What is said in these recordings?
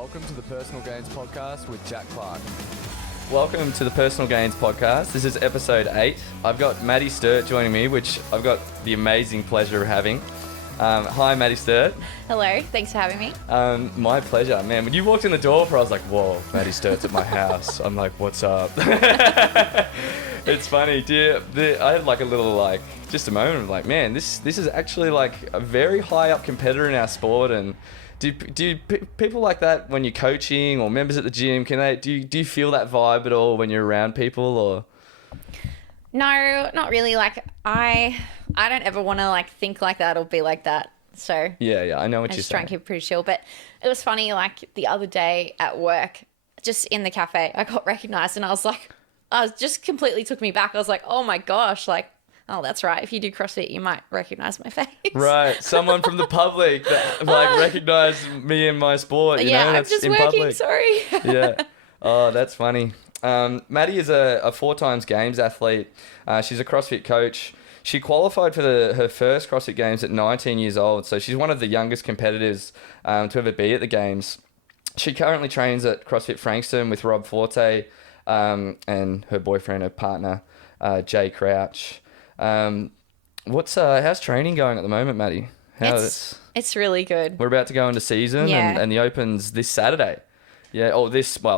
Welcome to the Personal Gains Podcast with Jack Clark. Welcome to the Personal Gains Podcast. This is episode 8. I've got Maddie Sturt joining me, which I've got the amazing pleasure of having. Hi, Maddie Sturt. Hello, thanks for having me. My pleasure, man. When you walked in the door, I was like, whoa, Maddie Sturt's at my house. I'm like, what's up? It's funny, I had like a little, just a moment of like, man, this is actually like a very high up competitor in our sport. And do people like that when you're coaching or members at the gym, do you feel that vibe at all when you're around people or? No, not really. Like I don't ever want to think like that or be like that. So Yeah, I know what I you're just try saying. and keep it pretty chill. But it was funny, the other day at work, just in the cafe, I got recognized and I was just completely took me back. I was like, oh my gosh, oh, that's right. If you do CrossFit, you might recognize my face. Right, someone from the public that recognized me in my sport. You know, I'm that's just in working. public. Sorry. Yeah. Oh, that's funny. Maddie is a 4 times Games athlete. She's a CrossFit coach. She qualified for her first CrossFit Games at 19 years old, so she's one of the youngest competitors to ever be at the Games. She currently trains at CrossFit Frankston with Rob Forte and her boyfriend, her partner, Jay Crouch. How's training going at the moment, Maddie? It's really good. We're about to go into season, Yeah. and the Open's this Saturday. Yeah. Oh,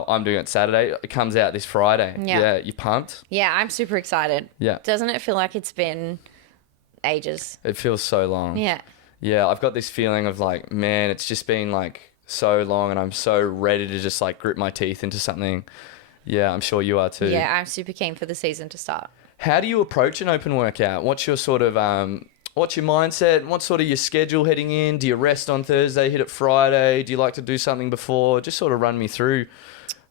I'm doing it Saturday. It comes out this Friday. Yeah. You pumped? Yeah, I'm super excited. Yeah. Doesn't it feel like it's been ages? It feels so long. Yeah. Yeah. I've got this feeling of man, it's just been so long, and I'm so ready to just grit my teeth into something. Yeah, I'm sure you are too. Yeah, I'm super keen for the season to start. How do you approach an open workout? What's your sort of what's your mindset? What's sort of your schedule heading in? Do you rest on Thursday, hit it Friday? Do you like to do something before? Just sort of run me through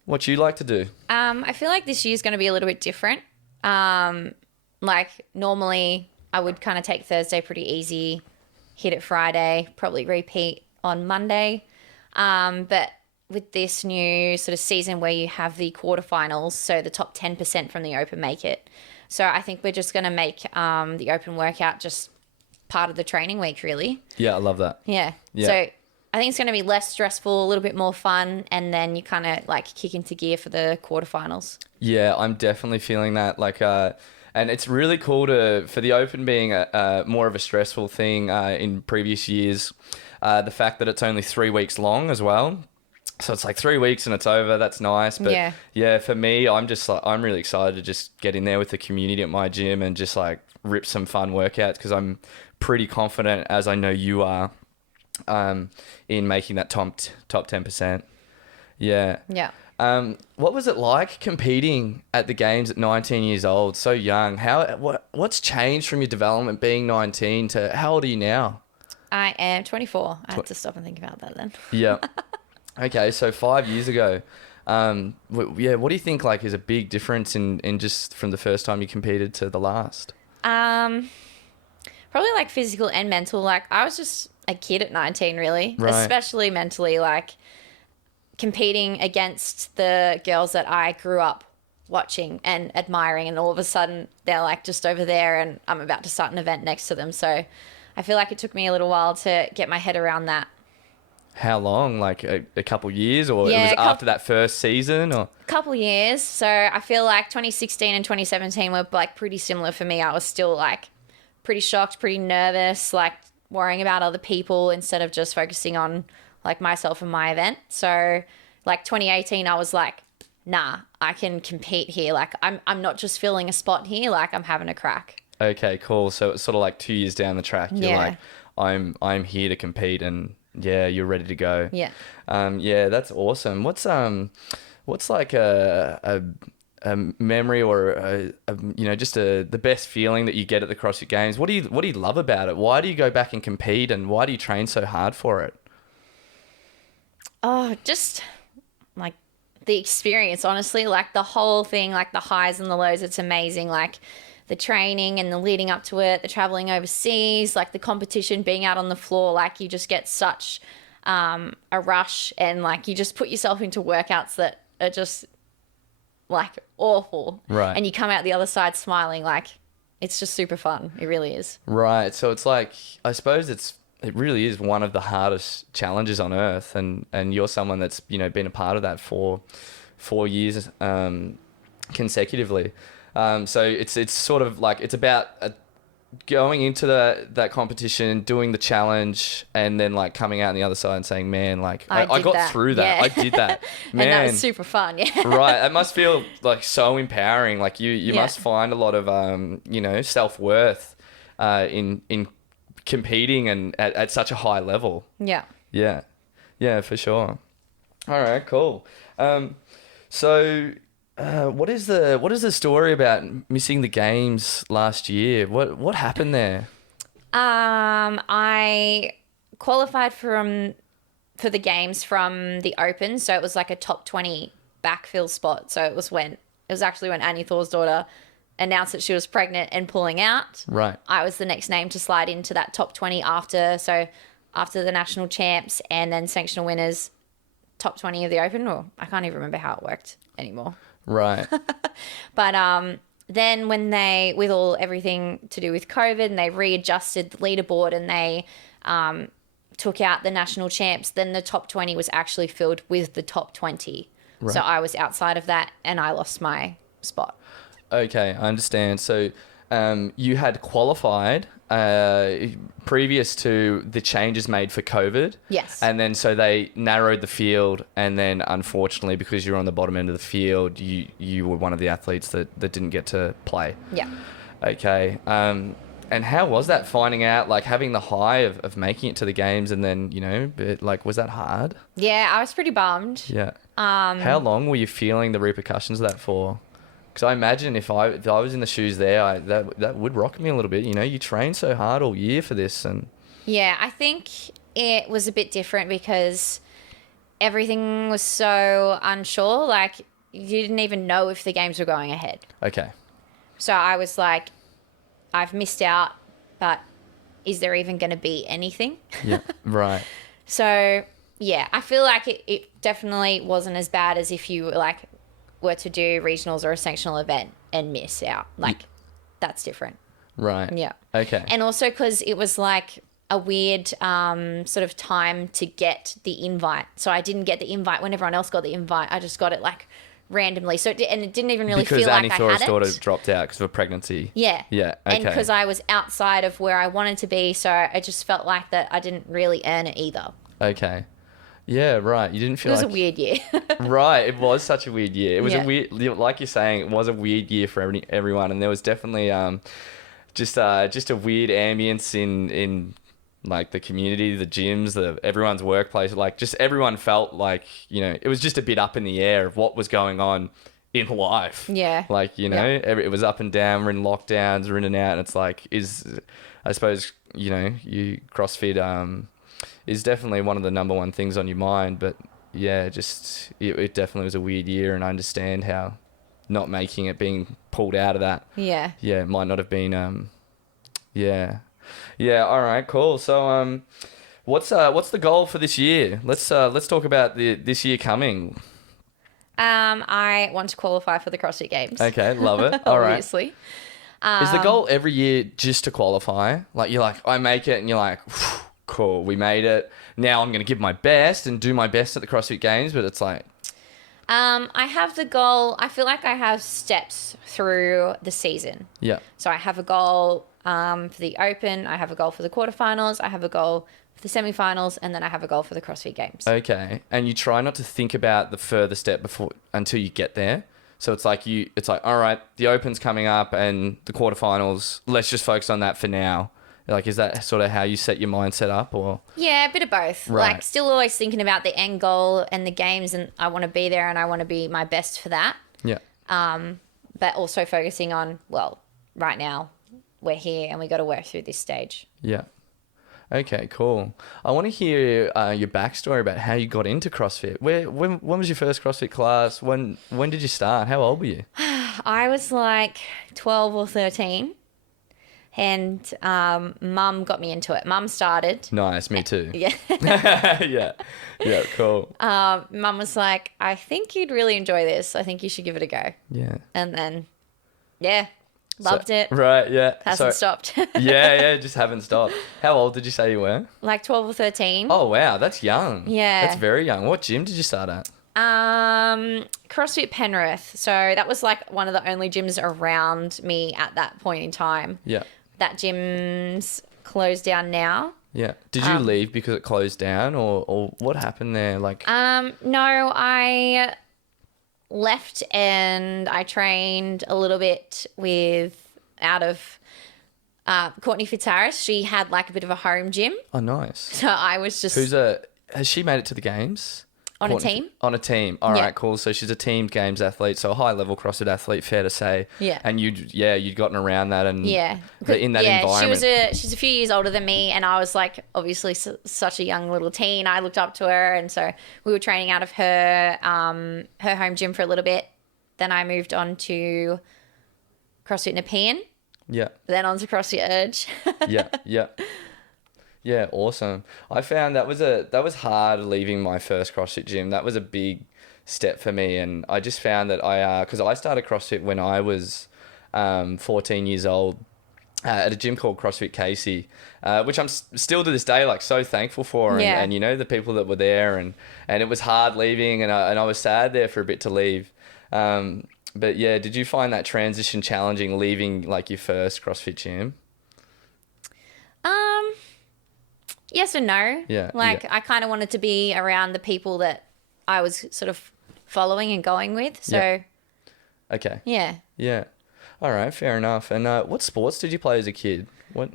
what you like to do. I feel like this year's going to be a little bit different. Normally I would kind of take Thursday pretty easy, hit it Friday, probably repeat on Monday. But with this new sort of season where you have the quarterfinals, so the top 10% from the open make it. So I think we're just going to make the open workout just part of the training week, really. Yeah, I love that. Yeah. So I think it's going to be less stressful, a little bit more fun, and then you kind of kick into gear for the quarterfinals. Yeah, I'm definitely feeling that. And it's really cool for the open being a more of a stressful thing in previous years. The fact that it's only 3 weeks long as well. So it's 3 weeks and it's over. That's nice. But yeah, for me, I'm really excited to just get in there with the community at my gym and just rip some fun workouts, because I'm pretty confident, as I know you are, in making that top 10%. Yeah. Yeah. What was it like competing at the Games at 19 years old, so young? What's changed from your development being 19 to how old are you now? I am 24. I had to stop and think about that then. Yeah. Okay, so 5 years ago. What do you think is a big difference in just from the first time you competed to the last? Probably physical and mental. I was just a kid at 19, really. Right. Especially mentally, competing against the girls that I grew up watching and admiring, and all of a sudden they're just over there and I'm about to start an event next to them. So I feel like it took me a little while to get my head around that. How long? A couple years, or it was after that first season, or? Couple years. So I feel 2016 and 2017 were pretty similar for me. I was still pretty shocked, pretty nervous, worrying about other people instead of just focusing on myself and my event. So 2018 I was nah, I can compete here. I'm not just filling a spot here, I'm having a crack. Okay, cool. So it's sort of 2 years down the track. You're I'm here to compete, and yeah, you're ready to go. Yeah. Yeah, that's awesome. What's a memory or just the best feeling that you get at the CrossFit Games? What do you love about it? Why do you go back and compete, and why do you train so hard for it? Oh, just the experience, honestly, the whole thing, the highs and the lows. It's amazing. The training and the leading up to it, the traveling overseas, the competition, being out on the floor, you just get such a rush, and you just put yourself into workouts that are just awful. Right. And you come out the other side smiling. It's just super fun. It really is. Right. So it's I suppose it's it really is one of the hardest challenges on earth, and you're someone that's been a part of that for 4 years consecutively. So it's sort of like it's about going into that competition, doing the challenge, and then like coming out on the other side and saying, man, like I got through that. Yeah. I did that. Man, and that was super fun. Yeah. Right. It must feel like so empowering. Like you must find a lot of self-worth in competing and at such a high level. Yeah. Yeah. Yeah, for sure. All right, cool. So what is the story about missing the games last year? What happened there? I qualified for the games from the Open, so it was like a top 20 backfill spot. So it was actually when Annie Thor's daughter announced that she was pregnant and pulling out. Right. I was the next name to slide into that top 20 after the national champs and then sanctional winners, top 20 of the Open. Or I can't even remember how it worked anymore. Right. But then when they, with everything to do with COVID, and they readjusted the leaderboard and they took out the national champs, then the top 20 was actually filled with the top 20. Right. So I was outside of that and I lost my spot. Okay, I understand. So you had qualified previous to the changes made for COVID. Yes. And then so they narrowed the field, and then unfortunately, because you're on the bottom end of the field, you were one of the athletes that didn't get to play. Yeah. Okay. And how was that, finding out, like having the high of making it to the games, and then, was that hard? Yeah, I was pretty bummed. Yeah. How long were you feeling the repercussions of that for? Because I imagine if I was in the shoes there, that would rock me a little bit. You trained so hard all year for this, and yeah, I think it was a bit different because everything was so unsure. Like you didn't even know if the games were going ahead. Okay. So I was like, I've missed out, but is there even going to be anything? Yeah. Right. So yeah, I feel like it definitely wasn't as bad as if you were to do regionals or a sanctional event and miss out. That's different. Right. Yeah. Okay. And also because it was like a weird sort of time to get the invite. So I didn't get the invite when everyone else got the invite. I just got it randomly. So it didn't even really feel like I had it. Because Annie Thor's daughter dropped out because of a pregnancy. Yeah. Yeah. Okay. And because I was outside of where I wanted to be, so I just felt like that I didn't really earn it either. Okay. Yeah, right. You didn't feel like... It was a weird year. Right. It was such a weird year. It was a weird... Like you're saying, it was a weird year for everyone. And there was definitely just a weird ambience in the community, the gyms, everyone's workplace. Just everyone felt like, it was just a bit up in the air of what was going on in life. Yeah. It was up and down. We're in lockdowns, we're in and out. And it's I suppose, you CrossFit... is definitely one of the number one things on your mind, but yeah, it definitely was a weird year, and I understand how not making it, being pulled out of that, it might not have been all right, cool. So what's the goal for this year? Let's talk about this year coming. I want to qualify for the CrossFit Games. Okay, love it. All right. Obviously. Is the goal every year just to qualify? You're like, I make it, and you're like, cool, we made it. Now I'm going to give my best and do my best at the CrossFit Games, but it's like... I have the goal. I feel like I have steps through the season. Yeah. So I have a goal for the Open. I have a goal for the quarterfinals. I have a goal for the semifinals, and then I have a goal for the CrossFit Games. Okay. And you try not to think about the further step until you get there. So it's like, all right, the Open's coming up and the quarterfinals, let's just focus on that for now. Is that sort of how you set your mindset up, or? Yeah, a bit of both. Right. Still always thinking about the end goal and the games, and I want to be there and I want to be my best for that. Yeah. But also focusing on, right now we're here and we got to work through this stage. Yeah. Okay, cool. I want to hear your backstory about how you got into CrossFit. When was your first CrossFit class? When did you start? How old were you? I was 12 or 13. And Mum got me into it. Mum started. Nice, me too. Yeah. Yeah, cool. Mum was like, I think you'd really enjoy this. I think you should give it a go. Yeah. And then, yeah, Loved it. Right, yeah. Hasn't stopped. yeah, just haven't stopped. How old did you say you were? Like 12 or 13. Oh, wow, that's young. Yeah. That's very young. What gym did you start at? CrossFit Penrith. So that was like one of the only gyms around me at that point in time. Yeah. That gym's closed down now. Yeah. Did you leave because it closed down or what happened there? Like, No, I left and I trained a little bit out of Courtney Fitzharris. She had like a bit of a home gym. oh, nice. So I was just Has she made it to the games? on a team. On a team. All Yeah. right, cool. So she's a team games athlete, so a high level CrossFit athlete, fair to say. Yeah. And you'd gotten around that and Yeah. in that environment. She's a few years older than me, and I was like obviously such a young little teen. I looked up to her, and so we were training out of her home gym for a little bit. Then I moved on to CrossFit Nepean, Yeah. then on to CrossFit Urge. Yeah. Yeah, awesome. I found that was hard leaving my first CrossFit gym. That was a big step for me, and I just found that because I started CrossFit when I was 14 years old at a gym called CrossFit Casey, which I'm still to this day like so thankful for, and you know the people that were there, and it was hard leaving, and I was sad there for a bit to leave. But yeah, did you find that transition challenging leaving like your first CrossFit gym? Yes and no. Yeah. I kind of wanted to be around the people that I was sort of following and going with. So, Yeah. Okay. yeah. Yeah. All right, fair enough. And what sports did you play as a kid? What?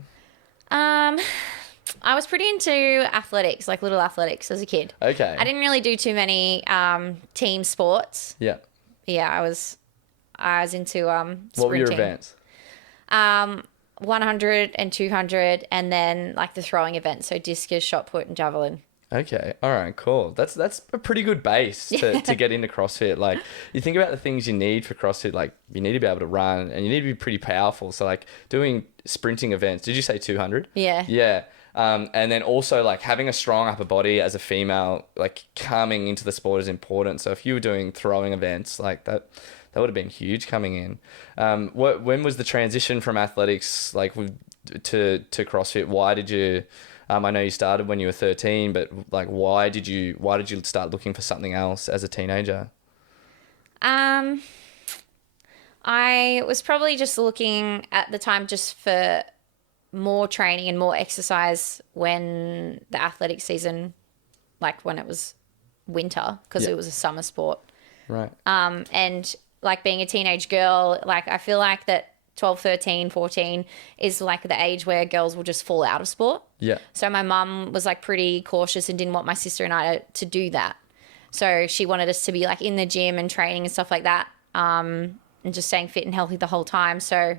I was pretty into athletics, like little athletics as a kid. Okay. I didn't really do too many team sports. Yeah. Yeah, I was into sprinting. What were your events? 100 and 200, and then like the throwing events, so discus, shot put, and javelin. Okay. All right, cool. That's a pretty good base to get into CrossFit. Like, you think about the things you need for CrossFit, like you need to be able to run and you need to be pretty powerful. So like doing sprinting events, did you say 200? Yeah. Yeah. And then also like having a strong upper body as a female, like coming into the sport is important. So if you were doing throwing events like that would have been huge coming in. When was the transition from athletics like to CrossFit? Why did you? I know you started when you were 13, but like why did you start looking for something else as a teenager? I was probably just looking at the time just for more training and more exercise when the athletic season, like when it was winter, because Yeah. it was a summer sport. Right. And like being a teenage girl, like I feel like that 12, 13, 14 is like the age where girls will just fall out of sport. Yeah. So my mum was like pretty cautious and didn't want my sister and I to do that. So she wanted us to be like in the gym and training and stuff like that, and just staying fit and healthy the whole time. So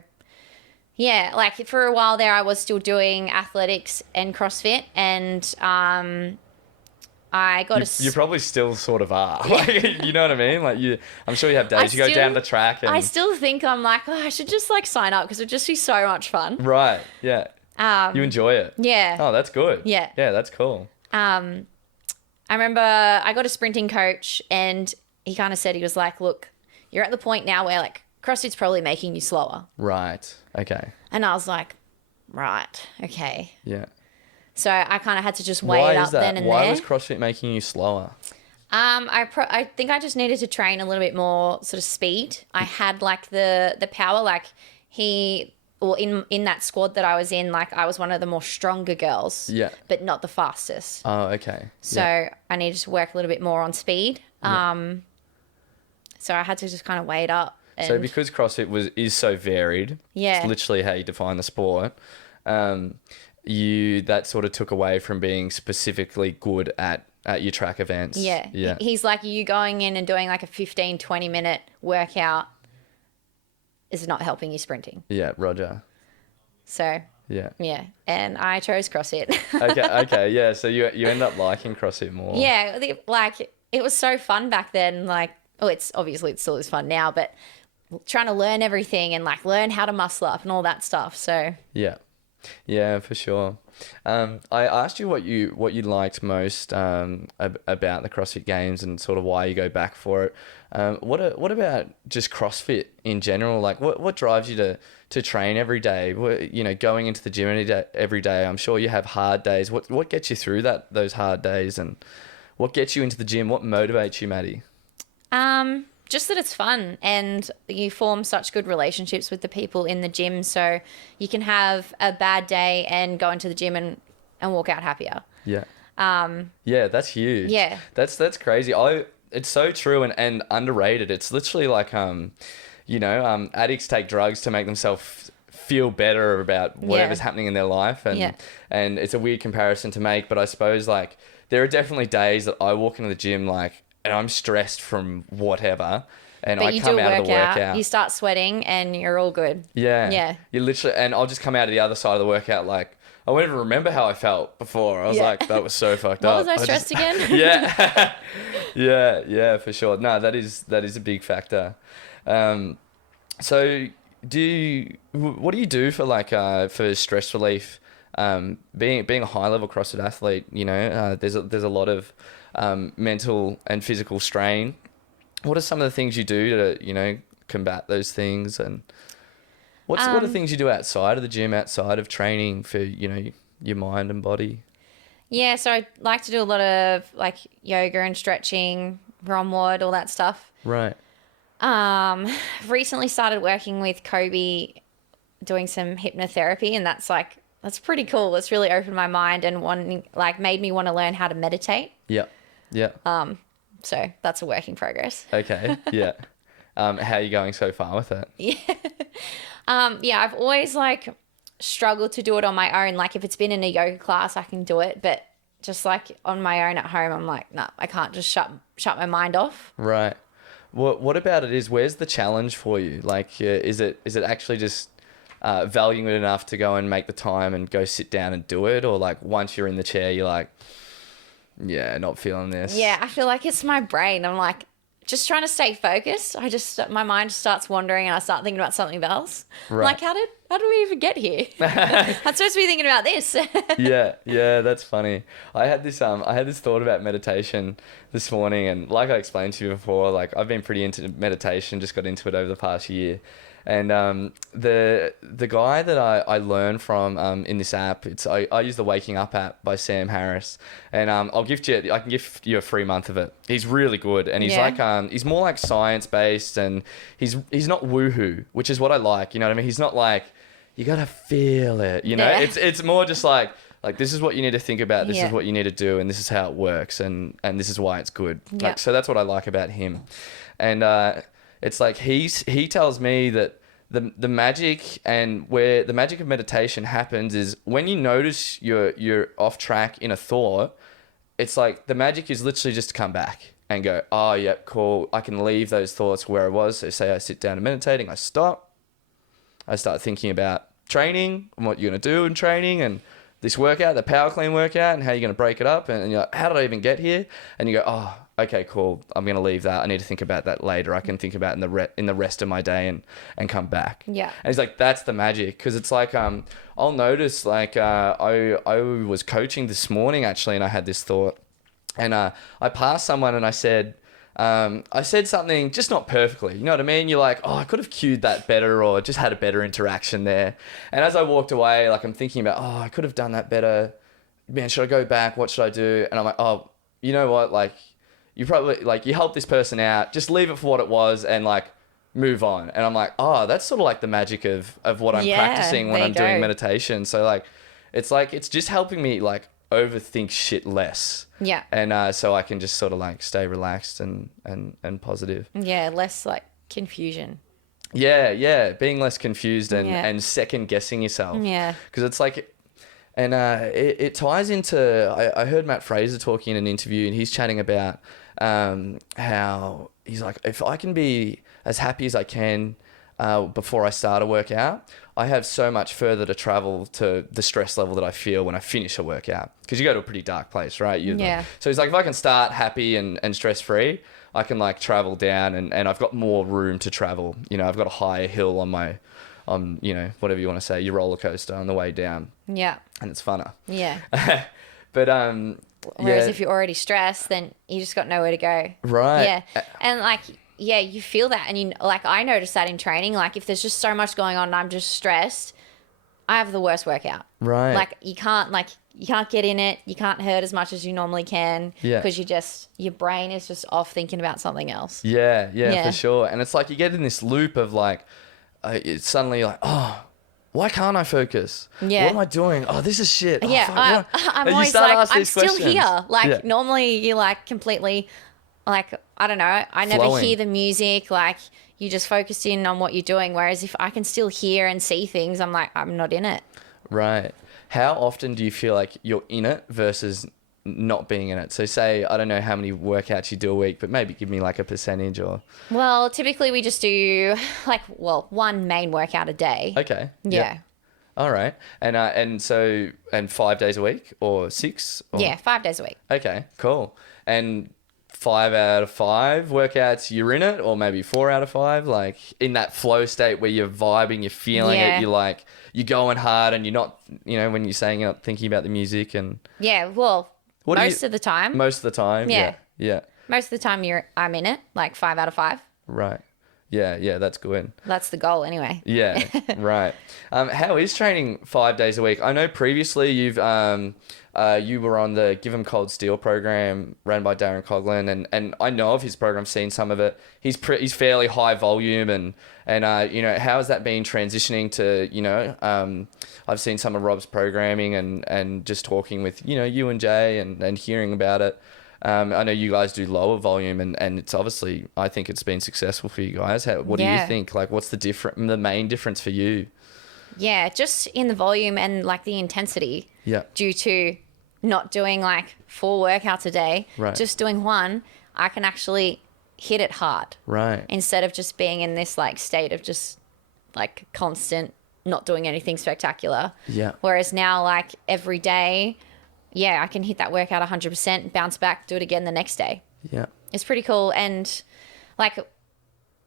yeah, like for a while there I was still doing athletics and CrossFit, and I got You probably still sort of are. Like, you know what I mean? Like I'm sure you have days you go down the track and I still think I'm like, oh, I should just like sign up because it would just be so much fun. Right. Yeah. You enjoy it. Yeah. Oh, that's good. Yeah. Yeah, that's cool. I remember I got a sprinting coach, and he kind of said, he was like, look, you're at the point now where like CrossFit's probably making you slower. Right. Okay. And I was like, right, okay. Yeah. So I kind of had to just weigh it up then and Why there. was CrossFit making you slower? I think I just needed to train a little bit more sort of speed. I had like the power, like in that squad that I was in, like I was one of the more stronger girls. Yeah. But not the fastest. Oh, okay. So Yeah. I needed to work a little bit more on speed. So I had to just kind of weigh it up. And So because CrossFit is so varied, Yeah. it's literally how you define the sport. That sort of took away from being specifically good at your track events. yeah. Yeah. He's like, you going in and doing like a 15, 20 minute workout is not helping you sprinting. Yeah, Roger. So Yeah. yeah. And I chose CrossFit. Okay, yeah. So you end up liking CrossFit more. Yeah. Like it was so fun back then. Like, oh, it still is fun now, but trying to learn everything and like learn how to muscle up and all that stuff. So Yeah. Yeah, for sure. I asked you what you liked most about the CrossFit Games and sort of why you go back for it. What about just CrossFit in general? Like, what drives you to train every day? Going into the gym every day. I'm sure you have hard days. What gets you through those hard days, and what gets you into the gym? What motivates you, Maddie? Just that it's fun and you form such good relationships with the people in the gym. So you can have a bad day and go into the gym and walk out happier. Yeah. Yeah, that's huge. Yeah. That's crazy. It's so true and underrated. It's literally like, addicts take drugs to make themselves feel better about whatever's happening in their life. And it's a weird comparison to make, but I suppose like there are definitely days that I walk into the gym like, and I'm stressed from whatever, and I come out of the workout. You start sweating, and you're all good. Yeah. Yeah. You literally, and I'll just come out of the other side of the workout like, I won't even remember how I felt before. I was like, that was so fucked up. What was I stressed again? Yeah. yeah, for sure. No, that is a big factor. So what do you do for like for stress relief? Being a high level CrossFit athlete, there's a lot of mental and physical strain. What are some of the things you do to combat those things, and what are things you do outside of the gym, outside of training for your mind and body? Yeah, so I like to do a lot of like yoga and stretching, ROMWOD, all that stuff. Right. Recently started working with Kobe doing some hypnotherapy, and that's pretty cool. It's really opened my mind and made me want to learn how to meditate. Yeah. So that's a work in progress. Okay. Yeah. How are you going so far with it? Yeah. I've always struggled to do it on my own. Like if it's been in a yoga class, I can do it, but just like on my own at home, I'm like, no, I can't just shut my mind off. Right. What about it is, where's the challenge for you? Like, is it actually just valuing it enough to go and make the time and go sit down and do it? Or like once you're in the chair, you're like, yeah, not feeling this. Yeah, I feel like it's my brain. I'm like just trying to stay focused. My mind starts wandering and I start thinking about something else. Right. I'm like, how did we even get here? I'm supposed to be thinking about this. Yeah, that's funny. I had this thought about meditation this morning, and like I explained to you before, like I've been pretty into meditation, just got into it over the past year. And the guy that I learned from in this app, I use the Waking Up app by Sam Harris, and I can give you a free month of it. He's really good, and he's he's more like science based, and he's not woohoo, which is what I like. You know what I mean? He's not like you gotta feel it. Yeah. It's more just like this is what you need to think about. This is what you need to do, and this is how it works, and this is why it's good. Yeah. So that's what I like about him, and it's like he tells me that the magic and where the magic of meditation happens is when you notice you're off track in a thought. It's like the magic is literally just to come back and go, oh, yep, cool. I can leave those thoughts where I was. So say I sit down and meditating, I stop. I start thinking about training and what you're going to do in training and this workout, the power clean workout, and how you're going to break it up. And you're like, how did I even get here? And you go, oh, okay, cool. I'm going to leave that. I need to think about that later. I can think about it in the rest of my day and come back. Yeah. And he's like, that's the magic. Because it's like, I'll notice like I was coaching this morning actually, and I had this thought. And I passed someone and I said something just not perfectly. You know what I mean? You're like, oh, I could have cued that better or just had a better interaction there. And as I walked away, like I'm thinking about, oh, I could have done that better. Man, should I go back? What should I do? And I'm like, oh, you know what? Like you probably you helped this person out. Just leave it for what it was and like move on. And I'm like, oh, that's sort of like the magic of what I'm practicing when I'm doing meditation. So it's just helping me like overthink shit less. Yeah. And so I can just sort of like stay relaxed and positive. Yeah, less like confusion. Yeah, being less confused and second guessing yourself. Yeah. Because it's like, and it ties into, I heard Matt Fraser talking in an interview, and he's chatting about how he's like, if I can be as happy as I can before I start a workout, I have so much further to travel to the stress level that I feel when I finish a workout. Because you go to a pretty dark place, right? So he's like, if I can start happy and stress-free, I can like travel down and I've got more room to travel. You know, I've got a higher hill on you know, whatever you want to say, your roller coaster on the way down, Yeah. and it's funner. Yeah. But Whereas if you're already stressed, then you just got nowhere to go. Right. Yeah. And like, yeah, you feel that. And you like, I noticed that in training, like if there's just so much going on and I'm just stressed, I have the worst workout. Right. Like you can't get in it. You can't hurt as much as you normally can. Yeah. Because your brain is just off thinking about something else. Yeah, for sure. And it's like you get in this loop of like, it's suddenly like, oh, why can't I focus? Yeah. What am I doing? Oh, this is shit. Oh, Yeah, fuck, I'm And you always start to like, ask I'm these still questions. here. Like Yeah. normally you're like completely, like, I don't know. I never Flowing. hear the music. Like you just focus in on what you're doing. Whereas if I can still hear and see things, I'm like, I'm not in it. Right. How often do you feel like you're in it versus not being in it? So say, I don't know how many workouts you do a week, but maybe give me like a percentage or... Well, typically we just do like, one main workout a day. Okay. Yeah. Yep. All right. And 5 days a week or 6? Or... Yeah, 5 days a week. Okay, cool. And 5 out of 5 workouts, you're in it, or maybe 4 out of 5, like in that flow state where you're vibing, you're feeling Yeah. it, you're like, you're going hard and you're not, you know, when you're saying it, thinking about the music and... Yeah, well, What do most of the time. Most of the time, Yeah. Yeah. Most of the time I'm in it, like 5 out of 5. Right. Yeah, that's good. That's the goal anyway. Yeah, right. How is training 5 days a week? I know previously you were on the Give 'em Cold Steel program run by Darren Coughlin, and I know of his program, seen some of it. He's fairly high volume, and you know, how has that been transitioning to, you know, I've seen some of Rob's programming and just talking with, you know, you and Jay and hearing about it. I know you guys do lower volume, and it's obviously, I think it's been successful for you guys. What do you think? Like, what's the main difference for you? Yeah, just in the volume and like the intensity. Yeah. Due to not doing like 4 workouts a day, Right. just doing one, I can actually hit it hard. Right. Instead of just being in this like state of just like constant not doing anything spectacular. Yeah. Whereas now, like every day, yeah, I can hit that workout 100%, bounce back, do it again the next day. Yeah. It's pretty cool. And like,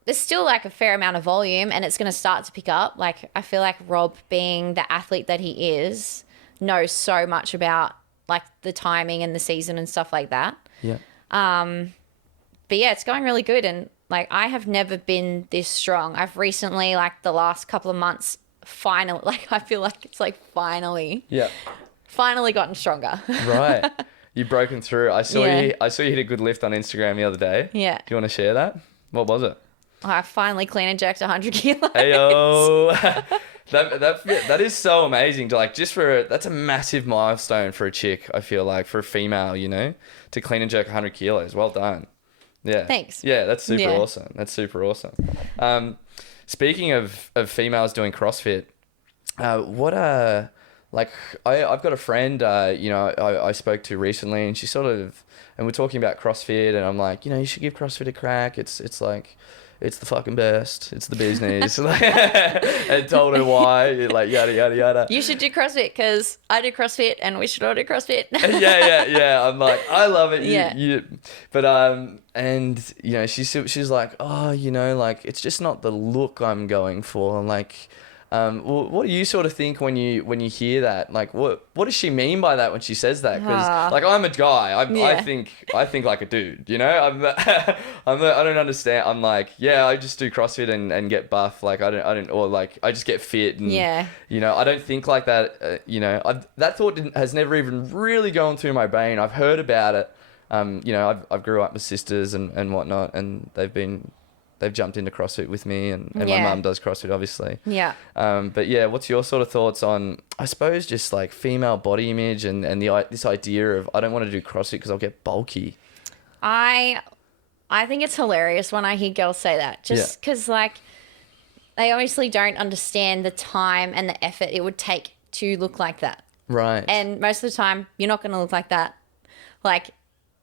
there's still like a fair amount of volume and it's going to start to pick up. Like, I feel like Rob, being the athlete that he is, knows so much about like the timing and the season and stuff like that. Yeah. But yeah, it's going really good. And like, I have never been this strong. I've recently, like the last couple of months, finally, like I feel like it's like finally gotten stronger. Right. You've broken through. I saw Yeah. you hit a good lift on Instagram the other day. Yeah. Do you want to share that? What was it? I finally clean and jerked 100 kilos. Ayo. that is so amazing to like, that's a massive milestone for a chick, I feel like, for a female, you know, to clean and jerk 100 kilos. Well done. Yeah. Thanks. Yeah, that's super Yeah. awesome. That's super awesome. Speaking of females doing CrossFit, like I've got a friend, you know, I spoke to recently, and and we're talking about CrossFit, and I'm like, you know, you should give CrossFit a crack. It's like, it's the fucking best. It's the business. And told her why, like yada yada yada. You should do CrossFit because I do CrossFit and we should all do CrossFit. yeah. I'm like, I love it. Yeah. But and you know, she's like, oh, you know, like it's just not the look I'm going for. I'm like, well, what do you sort of think when you hear that? Like, what does she mean by that when she says that? Because like, I'm a guy. I think like a dude. You know, I don't understand. I'm like, yeah, I just do CrossFit and get buff. Like I don't, or like I just get fit. And, Yeah. You know, I don't think like that. You know, that thought has never even really gone through my brain. I've heard about it. You know, I've grew up with sisters and whatnot, and they've jumped into CrossFit with me, and my mum does CrossFit, obviously. Yeah. But yeah, what's your sort of thoughts on, I suppose, just like female body image and this idea of, I don't want to do CrossFit because I'll get bulky. I think it's hilarious when I hear girls say that, just because like they obviously don't understand the time and the effort it would take to look like that. Right. And most of the time, you're not going to look like that. Like,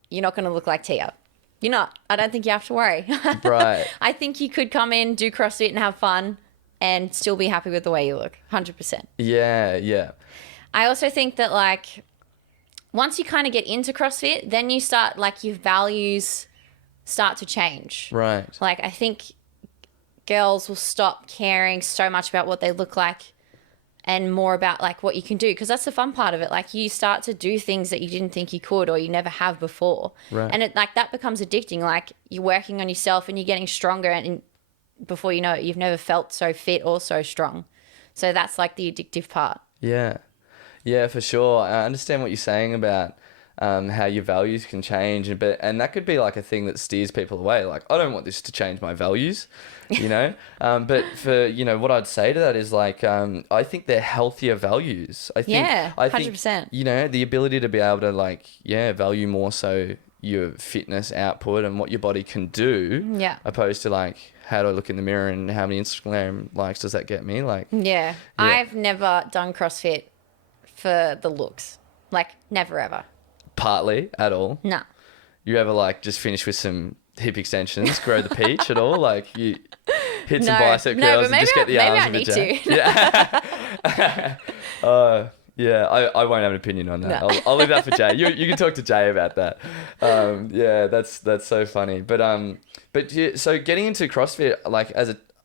you're not going to look like Tia. You're not. I don't think you have to worry. Right. I think you could come in, do CrossFit and have fun and still be happy with the way you look. 100%. Yeah. I also think that like once you kind of get into CrossFit, then you start like your values start to change. Right. Like I think girls will stop caring so much about what they look like and more about like what you can do, because that's the fun part of it. Like you start to do things that you didn't think you could or you never have before. Right. And it like that becomes addicting. Like you're working on yourself and you're getting stronger, and before you know it, you've never felt so fit or so strong. So that's like the addictive part. Yeah. Yeah, for sure. I understand what you're saying about how your values can change, and that could be like a thing that steers people away. Like, I don't want this to change my values, you know. But for what I'd say to that is like, I think they're healthier values. I think, 100%. The ability to be able to like, value more so your fitness output and what your body can do, opposed to like, how do I look in the mirror and how many Instagram likes does that get me? Like, I've never done CrossFit for the looks, like never ever. Partly at all. No. You ever like just finish with some hip extensions, grow the peach at all? Like you hit some bicep curls and just get the arms of a jack. Yeah. I won't have an opinion on that. No. I'll leave that for Jay. You can talk to Jay about that. That's so funny. So getting into CrossFit, like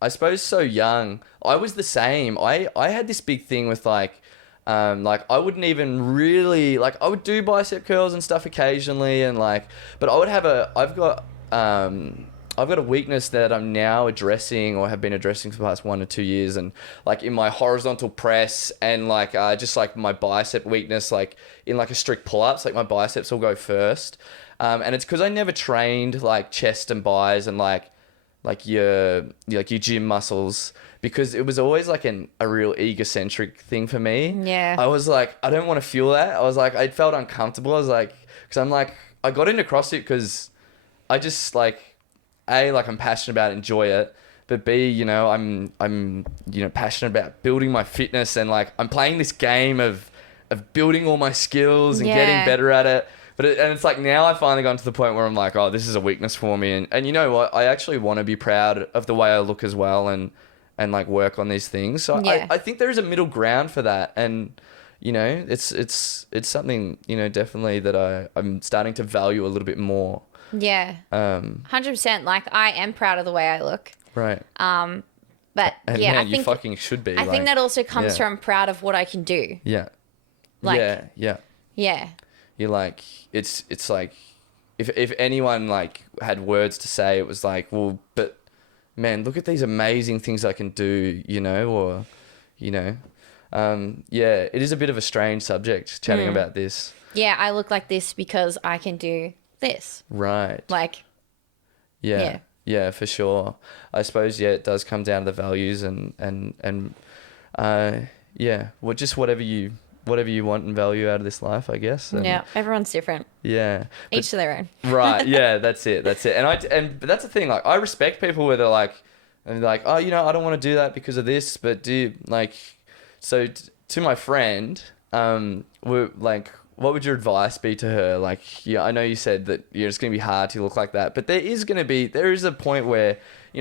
I suppose so young, I was the same. I had this big thing with like I wouldn't even really like, I would do bicep curls and stuff occasionally, and like, but I've got a weakness that I'm now addressing or have been addressing for the past 1 or 2 years, and like in my horizontal press and like just like my bicep weakness, like in like a strict pull-ups, like my biceps will go first, and it's because I never trained like chest and bis and like your gym muscles, because it was always like a real egocentric thing for me. Yeah. I was like, I don't want to feel that. I was like, I felt uncomfortable. I was like, because I'm like, I got into CrossFit because I just like, A, like I'm passionate about it, enjoy it. But B, I'm passionate about building my fitness, and like I'm playing this game of building all my skills and getting better at it. But it's like now I finally gotten to the point where I'm like, oh, this is a weakness for me. And you know what? I actually want to be proud of the way I look as well, and like work on these things. So I think there is a middle ground for that. And, it's something, definitely that I'm starting to value a little bit more. Yeah. 100%. Like I am proud of the way I look. Right. But and yeah, man, I think you fucking should be. I think that also comes from proud of what I can do. Yeah. Like, yeah. You're like, it's like, if anyone like had words to say, it was like, well, but man, look at these amazing things I can do, it is a bit of a strange subject chatting about this. Yeah, I look like this because I can do this. Right. Like, yeah, for sure. I suppose, it does come down to the values and just whatever you want and value out of this life, I guess. And everyone's different. Yeah. Each to their own. Right. Yeah, that's it. But that's the thing. Like, I respect people where they're like, oh, I don't want to do that because of this, but to my friend, what would your advice be to her? Like, I know you said that it's going to be hard to look like that, but there is a point where,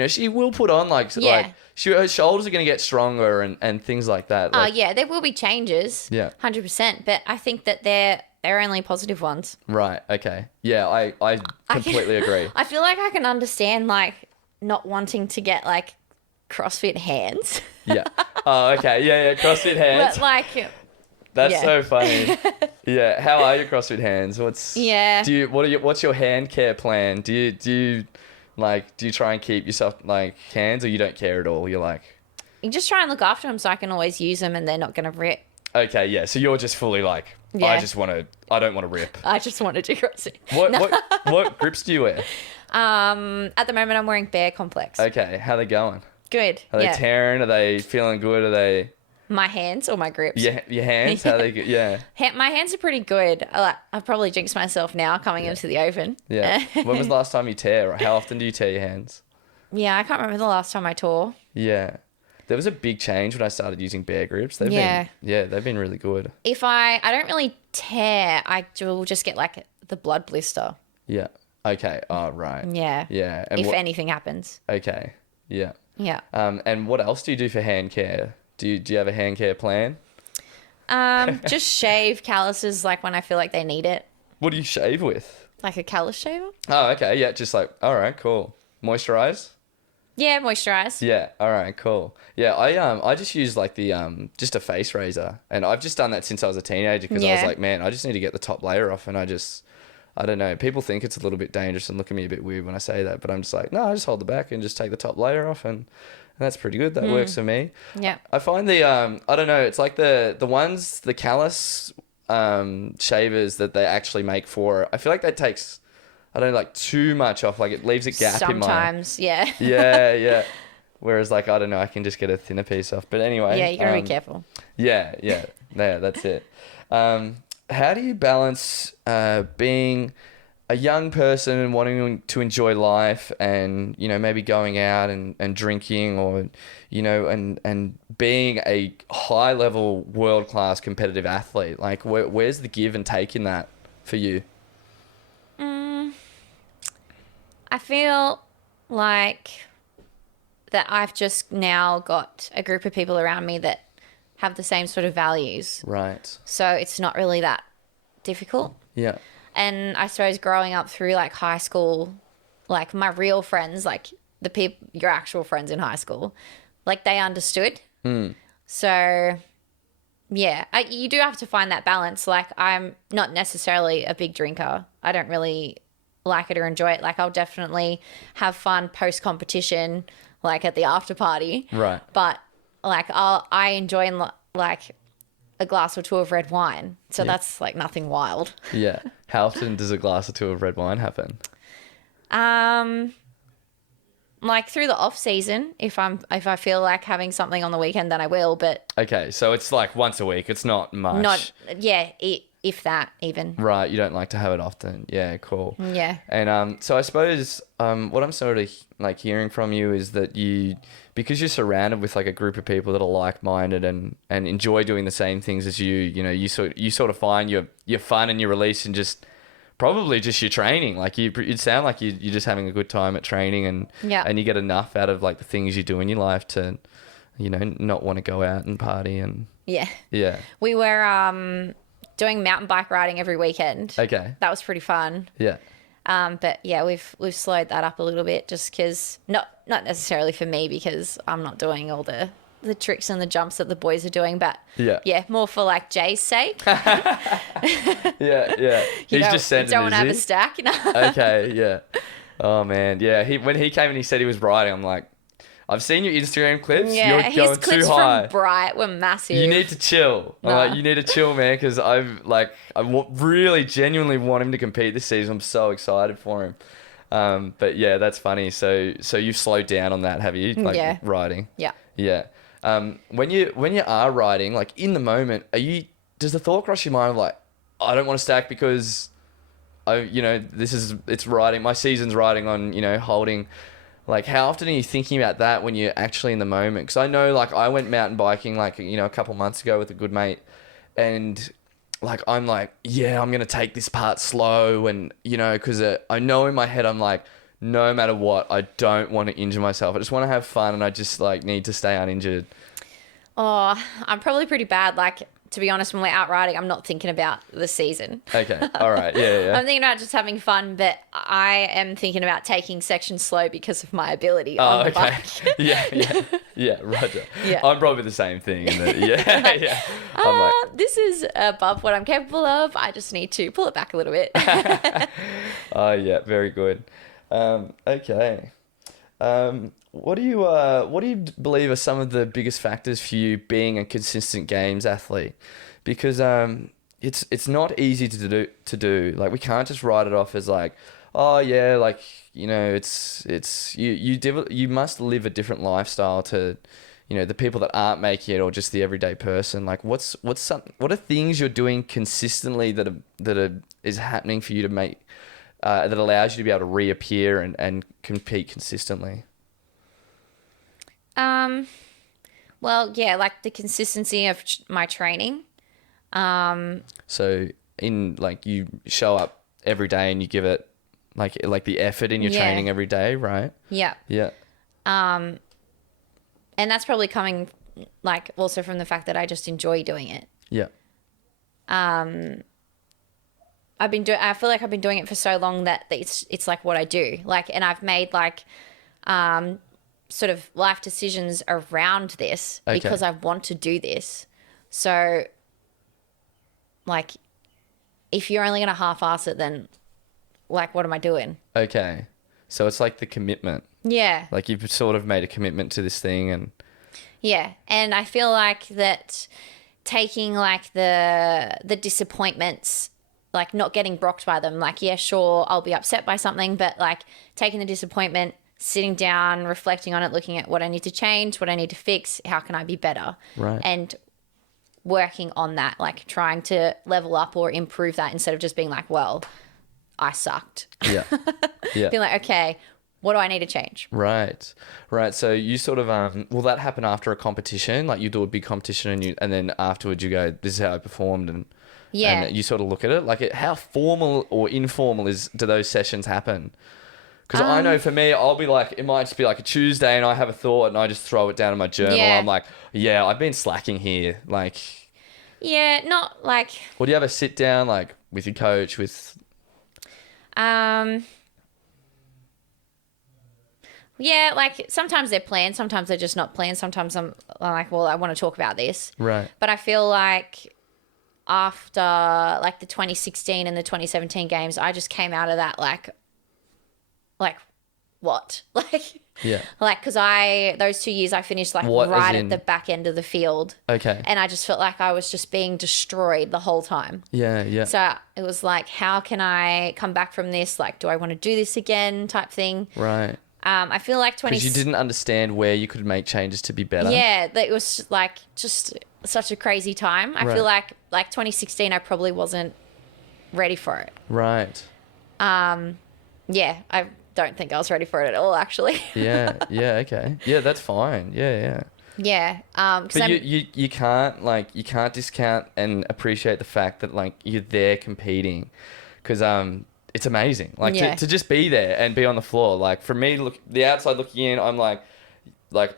she will put on her shoulders are going to get stronger and things like that. There will be changes. Yeah. 100%. But I think that they're only positive ones. Right. Okay. Yeah. I completely agree. I feel like I can understand like not wanting to get like CrossFit hands. Yeah. Oh, okay. Yeah. CrossFit hands. But like, that's so funny. Yeah. How are your CrossFit hands? What's your hand care plan? Do you try and keep yourself like hands, or you don't care at all? You're like, you just try and look after them so I can always use them and they're not going to rip. Okay. Yeah. So you're just fully like, I don't want to rip. I just want to do CrossFit. What grips do you wear? At the moment I'm wearing Bear Complex. Okay. How are they going? Good. Are they tearing? Are they feeling good? Are they... My hands or my grips? Yeah, your hands? How they... Yeah. My hands are pretty good. I've probably jinxed myself now coming into the open. Yeah. When was the last time you tear? Or how often do you tear your hands? Yeah, I can't remember the last time I tore. Yeah. There was a big change when I started using Bear grips. They've been really good. If I don't really tear, I will just get like the blood blister. Yeah. Okay. Oh, right. Yeah. Yeah. And if anything happens. Okay. Yeah. Yeah. And what else do you do for hand care? Do you have a hand care plan? Just shave calluses like when I feel like they need it. What do you shave with? Like a callus shaver? Oh, okay. Yeah. Just like, all right, cool. Moisturize? Yeah, moisturize. Yeah. All right. Cool. Yeah. I just use like the just a face razor, and I've just done that since I was a teenager because I was Yeah. like, man, I just need to get the top layer off, and I don't know. People think it's a little bit dangerous and look at me a bit weird when I say that, but I'm just like, no, I just hold the back and just take the top layer off, and that's pretty good. That works for me. Yeah. I find the I don't know. It's like the ones the callus shavers that they actually make for. I feel like that takes. I don't know, like too much off. Like it leaves a gap in my. Sometimes, yeah. Yeah, yeah. Whereas, like, I don't know, I can just get a thinner piece off. But anyway. Yeah, you gotta be careful. Yeah, yeah. Yeah, that's it. How do you balance being a young person and wanting to enjoy life and, you know, maybe going out and drinking or, you know, and being a high-level, world-class competitive athlete? Like, where's the give and take in that for you? I feel like that I've just now got a group of people around me that have the same sort of values. Right. So it's not really that difficult. Yeah. And I suppose growing up through like high school, like my real friends, like the people, your actual friends in high school, like they understood. So yeah, you do have to find that balance. Like I'm not necessarily a big drinker. I don't really like it or enjoy it. Like I'll definitely have fun post competition, like at the after party. Right. But like I enjoy like a glass or two of red wine. So that's like nothing wild. Yeah. How often does a glass or two of red wine happen? Like through the off season, if I feel like having something on the weekend, then I will. But Okay, so it's like once a week. It's not much. if that even. Right, you don't like to have it often. Yeah, cool. Yeah. And so I suppose what I'm sort of like hearing from you is that because you're surrounded with like a group of people that are like-minded and enjoy doing the same things as you, you know, you sort of find your fun and your release and just probably just your training. Like you'd sound like you're just having a good time at training and you get enough out of like the things you do in your life to, you know, not want to go out and party and Yeah. yeah. We were doing mountain bike riding every weekend. Okay. That was pretty fun. Yeah. But yeah, we've slowed that up a little bit just because not necessarily for me because I'm not doing all the tricks and the jumps that the boys are doing, but yeah, more for like Jay's sake. Yeah. He's just sending. You don't want to have a stack, you know? Okay, yeah. Oh man, yeah. When he came and he said he was riding, I'm like, I've seen your Instagram clips. Yeah, You're his going clips too high. from Bright were massive. You need to chill. I'm like, you need to chill, man, because I really genuinely want him to compete this season. I'm so excited for him. But yeah, that's funny. So you've slowed down on that, have you? Like riding. Yeah. Yeah. When you are riding, like in the moment, does the thought cross your mind of like, I don't want to stack because it's riding, my season's riding on, you know, holding. Like, how often are you thinking about that when you're actually in the moment? Because I know, like, I went mountain biking, like, you know, a couple months ago with a good mate. And, like, I'm like, yeah, I'm going to take this part slow. And, you know, because I know in my head, I'm like, no matter what, I don't want to injure myself. I just want to have fun and I just, like, need to stay uninjured. Oh, I'm probably pretty bad. Like, to be honest, when we're out riding, I'm not thinking about the season. Okay. All right. Yeah. I'm thinking about just having fun, but I am thinking about taking sections slow because of my ability on the bike. Yeah, Roger. Yeah. I'm probably the same thing. Yeah. I'm like, this is above what I'm capable of. I just need to pull it back a little bit. oh, yeah. Very good. Okay. What do you believe are some of the biggest factors for you being a consistent games athlete? Because it's not easy to do. Like we can't just write it off as like, oh yeah, like you know, you must live a different lifestyle to, you know, the people that aren't making it or just the everyday person. Like what are things you're doing consistently that is happening for you to make that allows you to be able to reappear and compete consistently? Well, yeah, like the consistency of my training. So in like you show up every day and you give it like the effort in your training every day, right? Yeah. Yeah. And that's probably coming like also from the fact that I just enjoy doing it. Yeah. I feel like I've been doing it for so long that it's like what I do. Like, and I've made like, sort of life decisions around this Okay. because I want to do this. So, like, if you're only going to half-ass it, then, like, what am I doing? Okay. So it's like the commitment. Yeah. Like you've sort of made a commitment to this thing and... Yeah. And I feel like that taking, like, the disappointments, like, not getting brocked by them, like, yeah, sure, I'll be upset by something, but, like, taking the disappointment, sitting down, reflecting on it, looking at what I need to change, what I need to fix, how can I be better? Right. And working on that, like, trying to level up or improve that instead of just being like, well, I sucked. Yeah. Yeah. Being like, okay, what do I need to change? Right. Right. So you sort of will that happen after a competition? Like you do a big competition and then afterwards you go, this is how I performed and Yeah. and you sort of look at it. Like how formal or informal do those sessions happen? Because I know for me, I'll be like, it might just be like a Tuesday and I have a thought and I just throw it down in my journal. Yeah. I'm like, yeah, I've been slacking here. Like, Yeah, not like, or do you have a sit down like with your coach with... yeah, like sometimes they're planned, sometimes they're just not planned. Sometimes I'm like, well, I want to talk about this. Right. But I feel like after like the 2016 and the 2017 games, I just came out of that like what? Yeah. Like, because those 2 years I finished like What, as right in- at the back end of the field. Okay. And I just felt like I was just being destroyed the whole time. Yeah. Yeah. So it was like, how can I come back from this? Like, do I want to do this again type thing? Right. I feel like Because you didn't understand where you could make changes to be better. Yeah, that it was like just such a crazy time. I feel like 2016, I probably wasn't ready for it. Right. Yeah, I don't think I was ready for it at all, actually. Yeah. Yeah. Okay. Yeah, that's fine. Yeah. Yeah. Yeah. 'Cause But I'm- you can't discount and appreciate the fact that like you're there competing, because it's amazing. Like Yeah. to just be there and be on the floor. Like for me, look the outside looking in, I'm like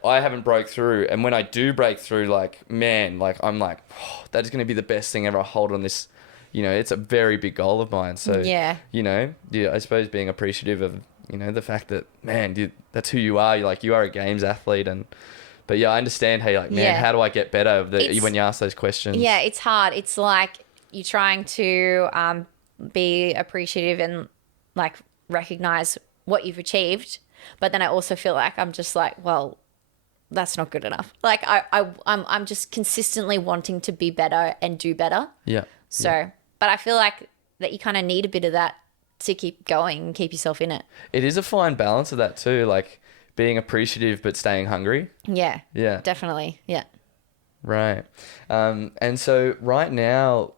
I haven't broke through, and when I do break through, like man, like I'm like that is going to be the best thing ever. I hold on this. It's a very big goal of mine. So Yeah. I suppose being appreciative of the fact that man, that's who you are. You are a games athlete, but yeah, I understand how you're like, man, Yeah. how do I get better? It's- When you ask those questions. Yeah, it's hard. It's like you're trying to be appreciative and like recognize what you've achieved, but then I also feel like I'm just like, well, that's not good enough. Like I'm just consistently wanting to be better and do better. Yeah. So, but I feel like that you kind of need a bit of that to keep going and keep yourself in it. It is a fine balance of that too, like being appreciative but staying hungry. Yeah. Yeah. Definitely. Yeah. Right. And so right now,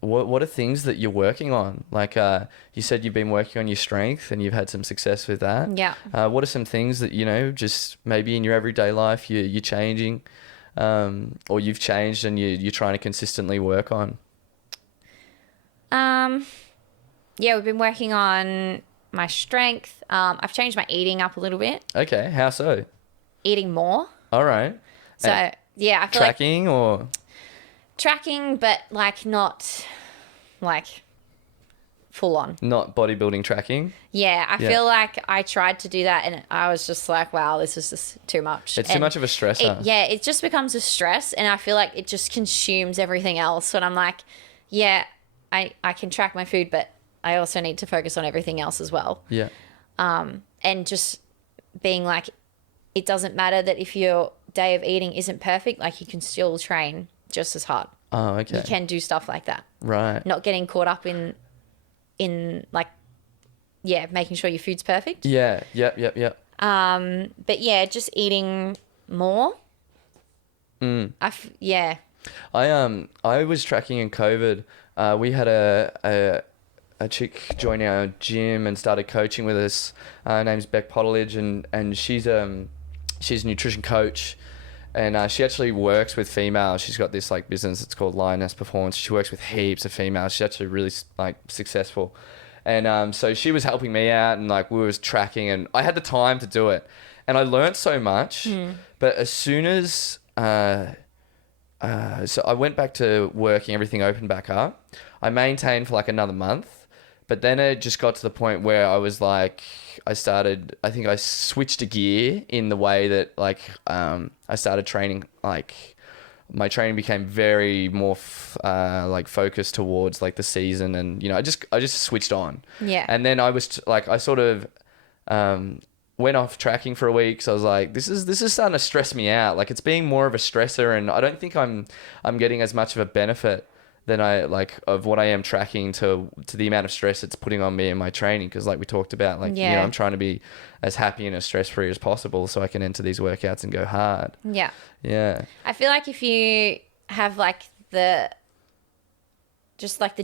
what are things that you're working on? Like you said you've been working on your strength and you've had some success with that. Yeah. What are some things that, just maybe in your everyday life you're changing, or you've changed and you're trying to consistently work on? Yeah, we've been working on my strength. I've changed my eating up a little bit, Okay. How so? eating more. All right. So yeah, I feel like Tracking or... tracking, but like not like full on. Not bodybuilding tracking. Yeah, I Yeah. feel like I tried to do that and I was just like, wow, this is just too much. It's too much of a stressor. It just becomes a stress and I feel like it just consumes everything else. And I'm like, yeah, I can track my food, but I also need to focus on everything else as well. Yeah. And just being like, it doesn't matter that if your day of eating isn't perfect, like you can still train just as hard. Oh, okay. You can do stuff like that. Right. Not getting caught up in like, yeah, making sure your food's perfect. Yeah. Yep. But yeah, just eating more. Yeah. I was tracking in COVID. We had a chick join our gym and started coaching with us. Her name's Beck Potteridge, and she's a nutrition coach, and she actually works with females. She's got this like business. It's called Lioness Performance. She works with heaps of females. She's actually really like successful, and so she was helping me out, and like we was tracking, and I had the time to do it, and I learned so much. But as soon as so I went back to working, everything opened back up. I maintained for like another month, But then it just got to the point where I was like, I think I switched a gear in the way that like, I started training, like my training became very more, like focused towards like the season and, you know, I just switched on. Yeah. And then I was like, I sort of, went off tracking for a week. So I was like, this is starting to stress me out. Like it's being more of a stressor and I don't think I'm getting as much of a benefit than I like of what I am tracking to the amount of stress it's putting on me in my training. Cause like we talked about, like, you know, I'm trying to be as happy and as stress free as possible so I can enter these workouts and go hard. Yeah. Yeah. I feel like if you have like the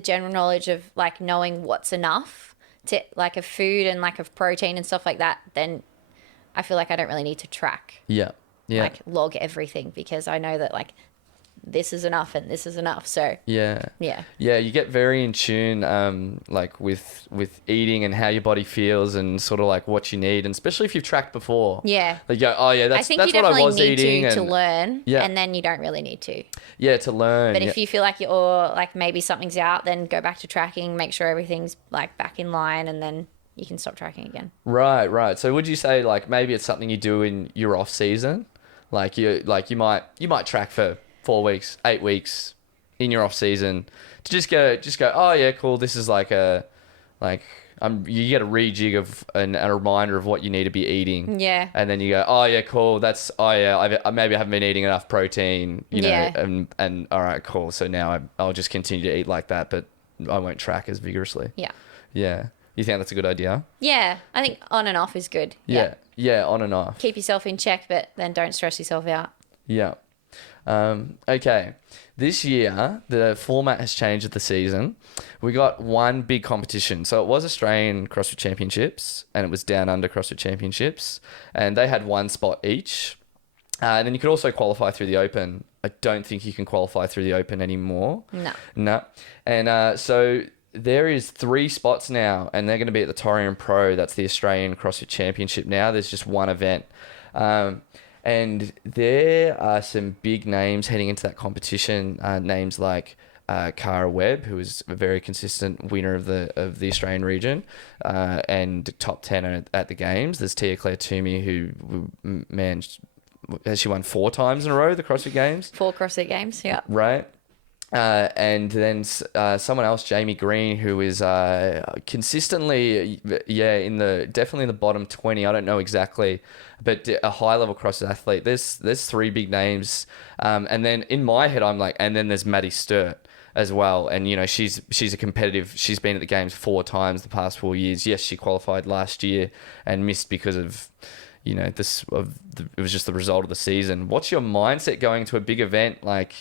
general knowledge of like knowing what's enough to like of food and like of protein and stuff like that, then I feel like I don't really need to track. Yeah. Yeah. Like log everything because I know that like this is enough and this is enough. So yeah, you get very in tune, like with eating and how your body feels and sort of like what you need, and especially if you've tracked before. Yeah, like you go, oh yeah, that's what I was eating. To learn, and then you don't really need to. Yeah, to learn. But if you feel like you're like maybe something's out, then go back to tracking, make sure everything's like back in line, and then you can stop tracking again. Right. So would you say like maybe it's something you do in your off season, like you might track for 4 weeks, 8 weeks in your off season to just go, oh yeah, cool. This is like you get a rejig of a reminder of what you need to be eating. Yeah. And then you go, oh yeah, cool. Maybe I haven't been eating enough protein, you know, and all right, cool. So now I'll just continue to eat like that, but I won't track as vigorously. Yeah. Yeah. You think that's a good idea? Yeah. I think on and off is good. Yeah. Yeah. On and off. Keep yourself in check, but then don't stress yourself out. Yeah. Okay, this year the format has changed of the season. We got one big competition. So it was Australian CrossFit Championships and it was Down Under CrossFit Championships, and they had one spot each. And then you could also qualify through the Open. I don't think you can qualify through the Open anymore. No. And so there is 3 spots now, and they're going to be at the Torian Pro. That's the Australian CrossFit Championship now. There's just one event. And there are some big names heading into that competition. Names like Cara Webb, who is a very consistent winner of the Australian region, and top 10 at the games. There's Tia Claire Toomey, who, man, has she won 4 times in a row, the CrossFit Games? 4 CrossFit Games, yeah. Right. And then someone else, Jamie Green, who is consistently, definitely in the bottom 20. I don't know exactly, but a high level CrossFit athlete. There's 3 big names, and then in my head I'm like, and then there's Maddie Sturt as well. And you know she's a competitive. She's been at the games 4 times the past 4 years. Yes, she qualified last year and missed because of, you know, it was just the result of the season. What's your mindset going to a big event like?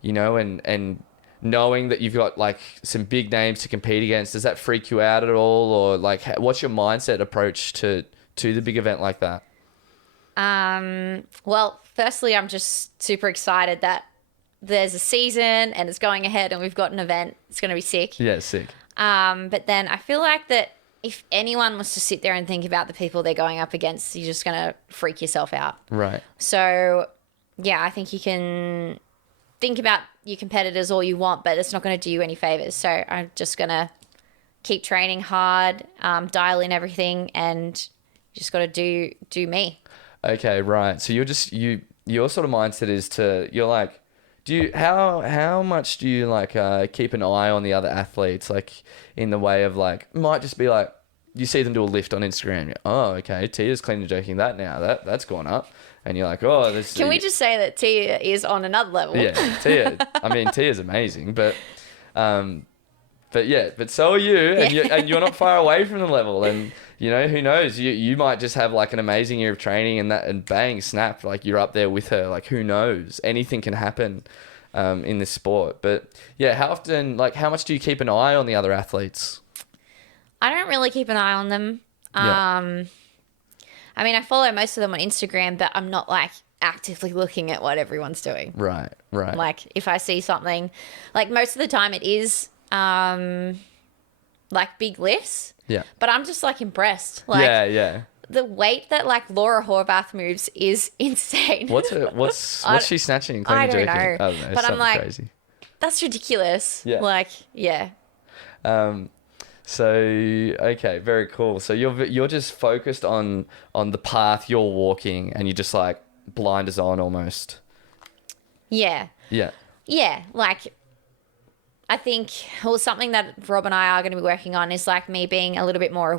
You know, and knowing that you've got like some big names to compete against, does that freak you out at all? Or like, what's your mindset approach to the big event like that? Well, firstly, I'm just super excited that there's a season and it's going ahead and we've got an event. It's going to be sick. Yeah, sick. But then I feel like that if anyone was to sit there and think about the people they're going up against, you're just going to freak yourself out. Right. So, yeah, I think you can think about your competitors all you want, but it's not going to do you any favors. So I'm just going to keep training hard, dial in everything, and just got to do me. Okay, right. So your sort of mindset is you're like, how much do you like keep an eye on the other athletes, like in the way of like, might just be like, you see them do a lift on Instagram. Oh, okay, Tia's clean and jerking that now. That's gone up. And you're like, oh, this. Can we just say that Tia is on another level? Yeah, Tia. I mean, Tia's amazing, but so are you, and you're not far away from the level. And you know, who knows? You might just have like an amazing year of training, and bang, snap, like you're up there with her. Like who knows? Anything can happen in this sport. But yeah, how much do you keep an eye on the other athletes? I don't really keep an eye on them. Yeah. I mean, I follow most of them on Instagram, but I'm not like actively looking at what everyone's doing. Right. Like if I see something, like most of the time it is like big lifts. Yeah. But I'm just like impressed. Like, yeah. The weight that like Laura Horvath moves is insane. What's she snatching? I don't know. I don't know. But I'm like, crazy. That's ridiculous. Yeah. Like, yeah. So okay, very cool. So you're just focused on the path you're walking, and you're just like blinders on almost. Yeah. Yeah. Yeah. Like, I think, well, something that Rob and I are going to be working on is like me being a little bit more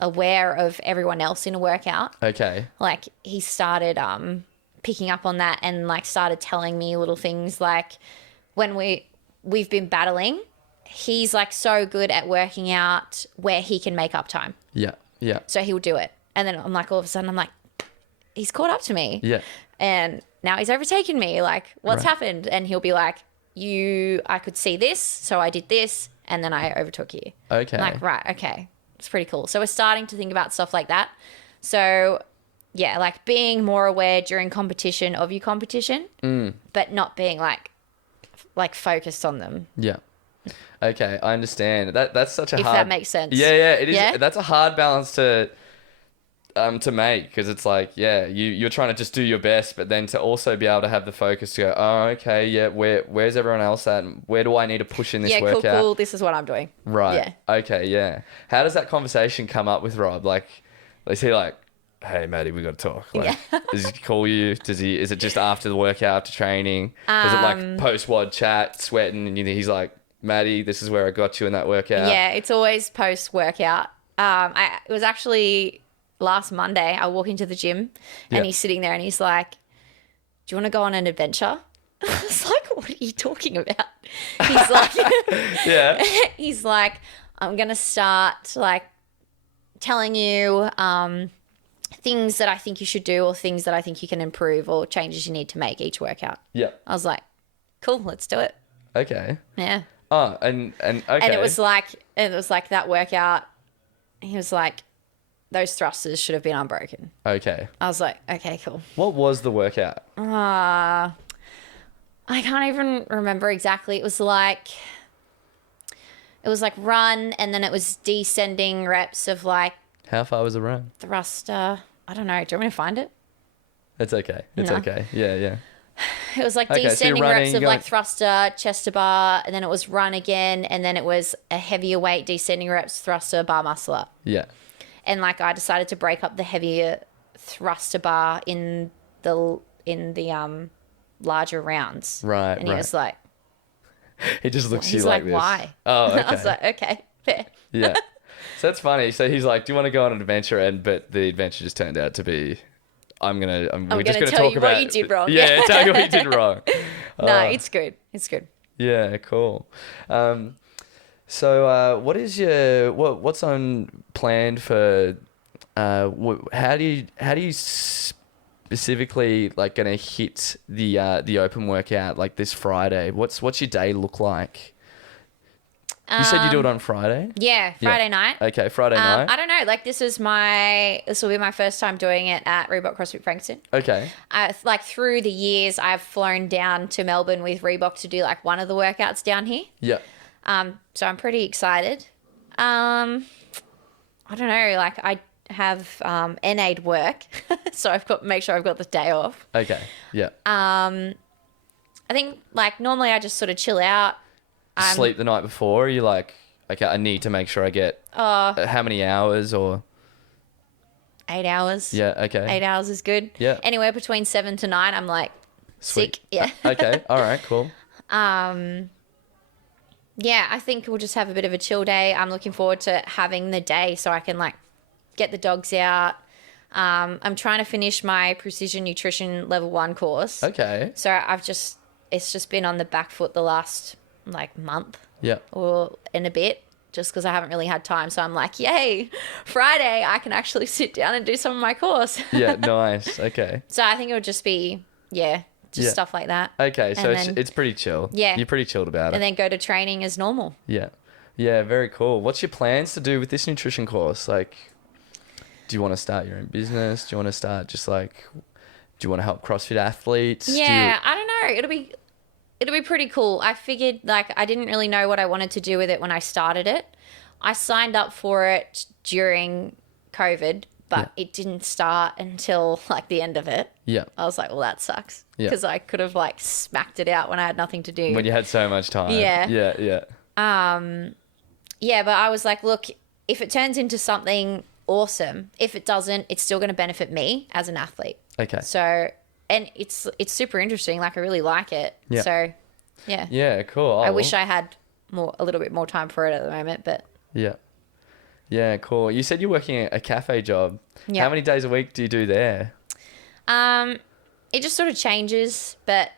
aware of everyone else in a workout. Okay. Like, he started picking up on that and like started telling me little things like when we've been battling, he's like so good at working out where he can make up time. Yeah. Yeah. So he'll do it. And then I'm like, all of a sudden I'm like, he's caught up to me. Yeah. And now he's overtaken me. Like, what's Right. happened? And he'll be like, I could see this, so I did this, and then I overtook you. Okay. I'm like, right, okay. It's pretty cool. So we're starting to think about stuff like that. So yeah, like being more aware during competition of your competition, but not being like focused on them. Yeah. Okay, I understand. That's such a If hard. that makes sense. Yeah, it is. Yeah? That's a hard balance to make, because it's like, yeah, you're trying to just do your best, but then to also be able to have the focus to go, oh, okay, yeah, where's everyone else at? Where do I need to push in this Yeah, workout? cool. This is what I'm doing. Right. Yeah. Okay, yeah. How does that conversation come up with Rob? Like, is he like, hey, Maddie, we got to talk? Like, does he call you? Is it just after the workout, after training? Is it like post-WOD chat, sweating, and he's like, Maddie, this is where I got you in that workout? Yeah, it's always post-workout. It was actually last Monday. I walk into the gym and he's sitting there and he's like, do you want to go on an adventure? I was like, what are you talking about? He's like, Yeah. he's like, I'm going to start like telling you things that I think you should do or things that I think you can improve or changes you need to make each workout. Yeah. I was like, cool, let's do it. Okay. Yeah. Oh, and okay. And it was like that workout. He was like, those thrusters should have been unbroken. Okay. I was like, okay, cool. What was the workout? I can't even remember exactly. It was like run, and then it was descending reps of like How far was the run? thruster. I don't know. Do you want me to find it? It's okay. It's No. okay. Yeah. It was like Okay, so you're descending running, reps of you're like going- thruster, chest to bar, and then it was run again, and then it was a heavier weight descending reps, thruster, bar muscle up. Yeah. And like I decided to break up the heavier thruster bar in the larger rounds. Right, And he right. was like, He just looks at he's you like, like this. why? Oh, okay. I was like, okay, fair. Yeah. So that's funny. So he's like, do you want to go on an adventure? But the adventure just turned out to be, we're just gonna going to tell talk you about what you did wrong. Yeah, tell you what you did wrong. No, it's good. It's good. Yeah, cool. So what is what's on planned for? How do you specifically like going to hit the open workout like this Friday? What's your day look like? You said you do it on Friday? Yeah, Friday night. Okay, Friday night. I don't know. Like this will be my first time doing it at Reebok CrossFit Frankston. Okay. Like through the years, I've flown down to Melbourne with Reebok to do like one of the workouts down here. Yeah. So I'm pretty excited. I don't know. Like I have NA'd work, so I've got make sure I've got the day off. Okay. Yeah. I think like normally I just sort of chill out. Sleep the night before? Or are you like, okay, I need to make sure I get how many hours or? 8 hours. Yeah. Okay. 8 hours is good. Yeah. Anywhere between 7 to 9, I'm like Sweet. sick. Yeah. Okay. All right. Cool. Yeah, I think we'll just have a bit of a chill day. I'm looking forward to having the day so I can like get the dogs out. I'm trying to finish my precision nutrition level 1 course. Okay. So it's just been on the back foot the last like month Yeah. or in a bit, just because I haven't really had time. So I'm like, yay, Friday, I can actually sit down and do some of my course. Yeah. Nice. Okay. So I think it would just be, just stuff like that. Okay. So And then- it's pretty chill. Yeah. You're pretty chilled about it. And then go to training as normal. Yeah. Yeah. Very cool. What's your plans to do with this nutrition course? Like, do you want to start your own business? Do you want to start just like, do you want to help CrossFit athletes? Yeah, I don't know. It'll be pretty cool. I figured like I didn't really know what I wanted to do with it when I started it. I signed up for it during COVID, but it didn't start until like the end of it. Yeah. I was like, well, that sucks. Yeah. Because I could have like smacked it out when I had nothing to do. When you had so much time. Yeah. Yeah. Yeah. yeah, but I was like, look, if it turns into something awesome, if it doesn't, it's still going to benefit me as an athlete. Okay. So, and it's super interesting. Like, I really like it. Yeah. So, yeah. Yeah, cool. Oh, I wish I had a little bit more time for it at the moment, but Yeah. Yeah, cool. You said you're working a cafe job. Yeah. How many days a week do you do there? it just sort of changes. But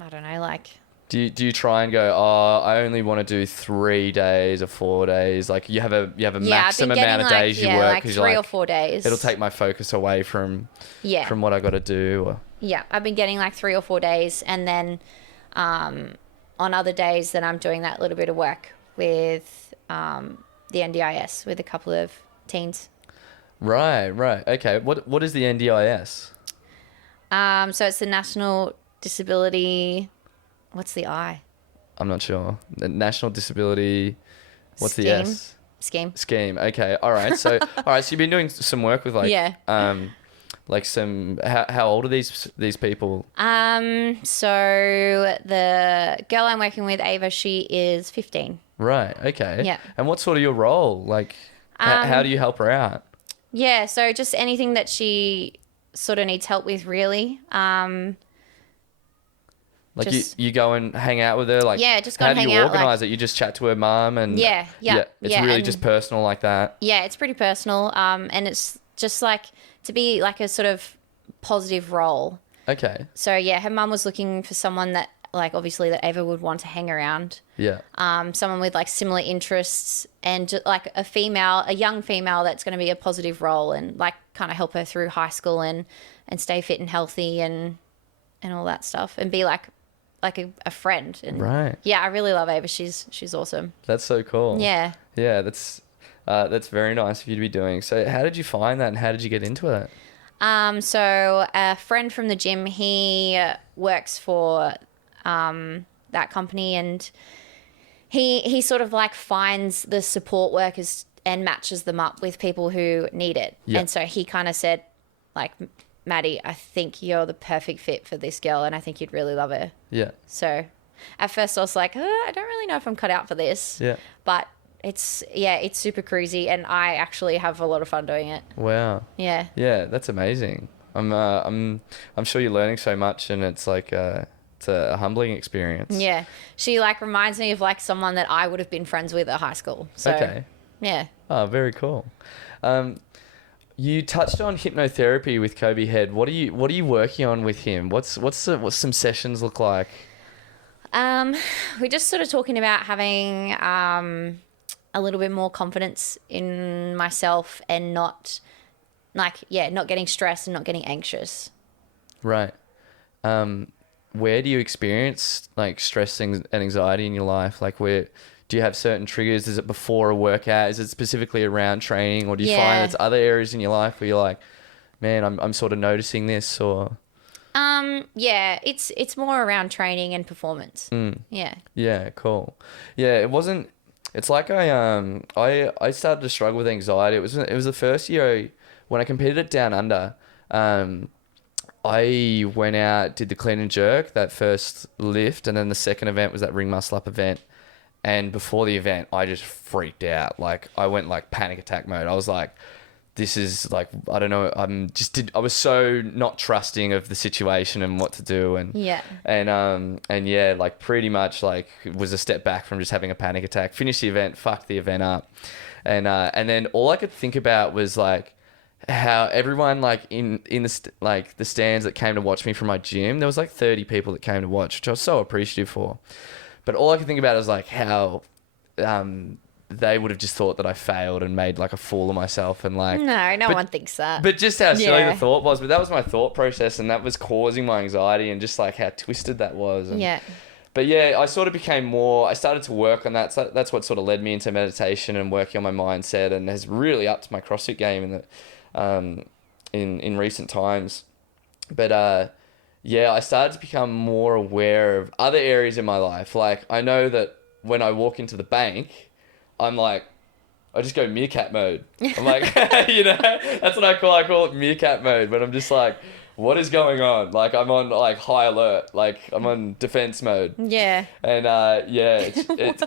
I don't know, like. Do you try and go, oh, I only want to do 3 days or 4 days? Like you have a maximum amount of days you work like because 3 you're or like, 4 days. it'll take my focus away from what I got to do. Or... Yeah, I've been getting like 3 or 4 days, and then on other days, then I'm doing that little bit of work with the NDIS with a couple of teens. Right. Okay. What is the NDIS? So it's the National Disability. What's the I? I'm not sure. The National Disability. What's the Scheme. S? Scheme. Okay. All right. So you've been doing some work with like like some how old are these people? So the girl I'm working with, Ava, she is 15. Right. Okay. Yeah. And what's sort of your role? Like, how do you help her out? Yeah. So just anything that she sort of needs help with, really. Like you go and hang out with her, like just go how and do hang you out, organize it? You just chat to her mum and it's really just personal like that. Yeah, it's pretty personal. And it's just like to be like a sort of positive role. Okay. So yeah, her mum was looking for someone that like obviously that Ava would want to hang around. Yeah. Someone with like similar interests and just like a young female that's going to be a positive role and like kind of help her through high school and stay fit and healthy and all that stuff and be like a friend. And right. Yeah, I really love Ava. She's awesome. That's so cool. Yeah. Yeah, that's very nice of you to be doing. So how did you find that and how did you get into it? So a friend from the gym, he works for that company, and he sort of like finds the support workers and matches them up with people who need it. Yep. And so he kind of said, like, Maddie, I think you're the perfect fit for this girl, and I think you'd really love her. Yeah. So at first I was like, I don't really know if I'm cut out for this. Yeah. But it's super cruisy, and I actually have a lot of fun doing it. Wow. Yeah. Yeah, that's amazing. I'm sure you're learning so much, and it's like it's a humbling experience. Yeah. She like reminds me of like someone that I would have been friends with at high school. So, okay. Yeah. Oh, very cool. You touched on hypnotherapy with Kobe Head. What are you working on with him? What's some sessions look like? We're just sort of talking about having a little bit more confidence in myself and not getting stressed and not getting anxious. Right. Where do you experience like stress and anxiety in your life? Like do you have certain triggers? Is it before a workout? Is it specifically around training? Or do you find it's other areas in your life where you're like, man, I'm sort of noticing this or... Yeah, it's more around training and performance. Yeah. Yeah, cool. Yeah, it's like I started to struggle with anxiety. It was the first year when I competed at Down Under. I went out, did the clean and jerk, that first lift, and then the second event was that ring muscle up event. And before the event, I just freaked out. Like I went like panic attack mode. I was like, this is like, I don't know. I was so not trusting of the situation and what to do. And yeah, like pretty much like it was a step back from just having a panic attack. Finished the event, fucked the event up. And then all I could think about was like how everyone like in the stands that came to watch me from my gym, there was like 30 people that came to watch, which I was so appreciative for. But all I could think about is like how they would have just thought that I failed and made like a fool of myself and like... No one thinks that. But just how silly the thought was. But that was my thought process and that was causing my anxiety and just like how twisted that was. And, yeah. But yeah, I sort of I started to work on that. So that's what sort of led me into meditation and working on my mindset and has really upped my CrossFit game in recent times. But... yeah, I started to become more aware of other areas in my life. Like, I know that when I walk into the bank, I'm like, I just go meerkat mode. I'm like, that's what I call it meerkat mode. But I'm just like, what is going on? Like, I'm on, like, high alert. Like, I'm on defense mode. Yeah. And, yeah, it's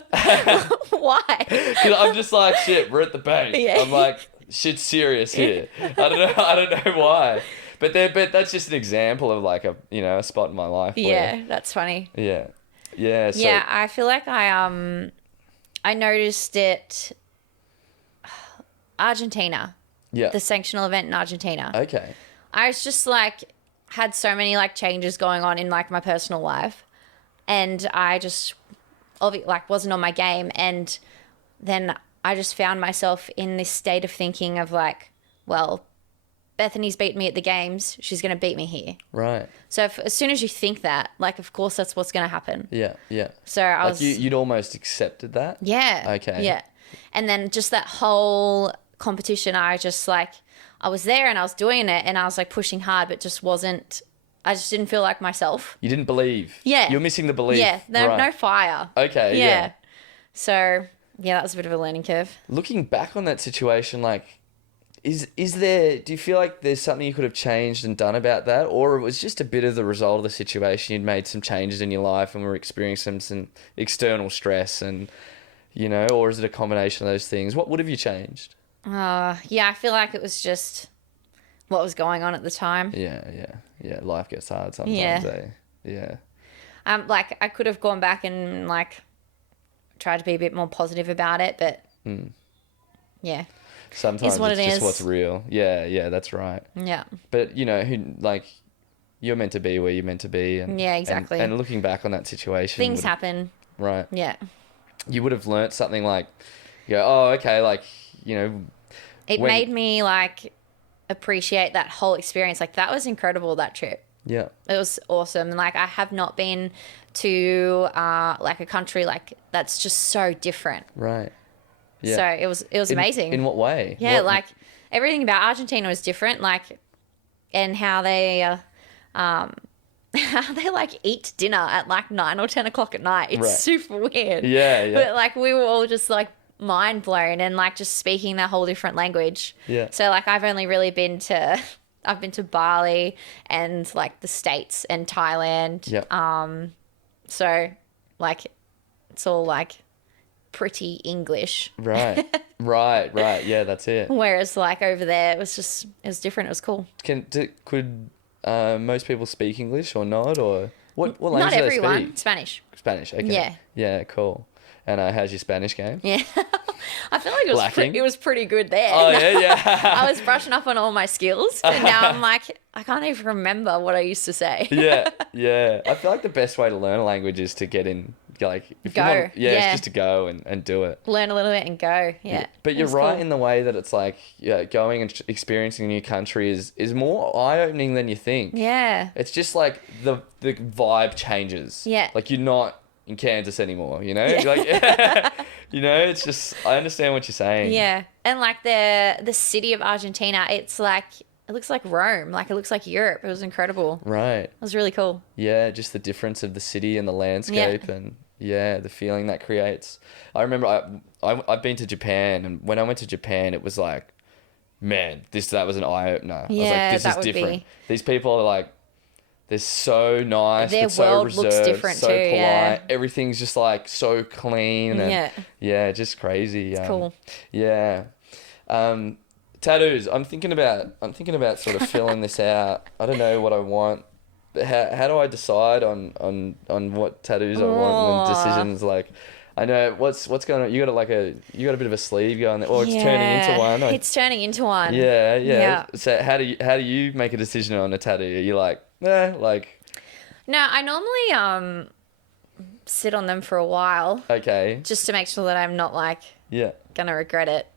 Why? because I'm just like, shit, we're at the bank. Yeah. I'm like, shit's serious here. I don't know why. But that's just an example of, like, a spot in my life where... Yeah, that's funny. Yeah. Yeah, so... Yeah, I feel like I noticed it... Argentina. Yeah. The sanctional event in Argentina. Okay. I was just like, had so many like changes going on in like my personal life, and I just wasn't on my game, and then I just found myself in this state of thinking of like, well, Bethany's beat me at the games, she's going to beat me here. Right. So as soon as you think that, like, of course that's what's going to happen. Yeah, yeah. So I was... you'd almost accepted that? Yeah. Okay. Yeah. And then just that whole competition, I was there and I was doing it and I was like pushing hard, but I just didn't feel like myself. You didn't believe? Yeah. You're missing the belief? Yeah. Right. No fire. Okay, Yeah. So, yeah, that was a bit of a learning curve. Looking back on that situation, like, do you feel like there's something you could have changed and done about that? Or it was just a bit of the result of the situation, you'd made some changes in your life and were experiencing some external stress and, or is it a combination of those things? What would have you changed? Yeah, I feel like it was just what was going on at the time. Yeah. Life gets hard sometimes. Yeah. Yeah. Like I could have gone back and like tried to be a bit more positive about it, but yeah. Sometimes what it's it just is. what's real. Yeah, that's right. Yeah. But you're meant to be where you're meant to be, and Yeah, exactly. And looking back on that situation, Things happen. right? Yeah. You would have learnt something like, oh, okay, like It made me like appreciate that whole experience. Like that was incredible, that trip. Yeah. It was awesome. And like I have not been to like a country like that's just so different. Right. Yeah. So it was amazing. In what way? Yeah, like everything about Argentina was different, like and how they like eat dinner at like 9 or 10 o'clock at night. It's Right. super weird. Yeah. But like we were all just like mind blown and like just speaking that whole different language. Yeah. So like I've only really been to Bali and like the States and Thailand. Yeah. So like it's all like pretty English. Right. Yeah, that's it. Whereas like over there it was different. It was cool. Could most people speak English or not, or what language Not do they everyone. speak? Spanish. Okay. Yeah. Yeah, cool. And how's your Spanish game? Yeah. I feel like Lacking? it was pretty good there. Oh, yeah. I was brushing up on all my skills, and now I'm like, I can't even remember what I used to say. Yeah. I feel like the best way to learn a language is to get in, like, if Go. you want, Yeah. it's just to go and do it. Learn a little bit and go. Yeah. But you're It's right cool. in the way that it's like, going and experiencing a new country is more eye-opening than you think. Yeah. It's just like the vibe changes. Yeah. Like you're not in Kansas anymore, Yeah. Like, it's just, I understand what you're saying. Yeah. And like the city of Argentina, it's like, it looks like Rome. Like it looks like Europe. It was incredible. Right. It was really cool. Yeah, just the difference of the city and the landscape and the feeling that creates. I remember I've been to Japan, and when I went to Japan, it was like, man, that was an eye-opener. Yeah, I was like, this that is would different. be. These people are like, they're so nice, Their but so world reserved, looks different so too, polite. yeah. Everything's just like so clean and just crazy. It's cool. Yeah. Tattoos. I'm thinking about sort of filling this out. I don't know what I want. But how do I decide on what tattoos I want and decisions like? I know what's going on. You got a bit of a sleeve going there, or it's turning into one. It's turning into one. Yeah. So how do you make a decision on a tattoo? Are you like, like? No, I normally sit on them for a while Okay. just to make sure that I'm not like Yeah. gonna regret it.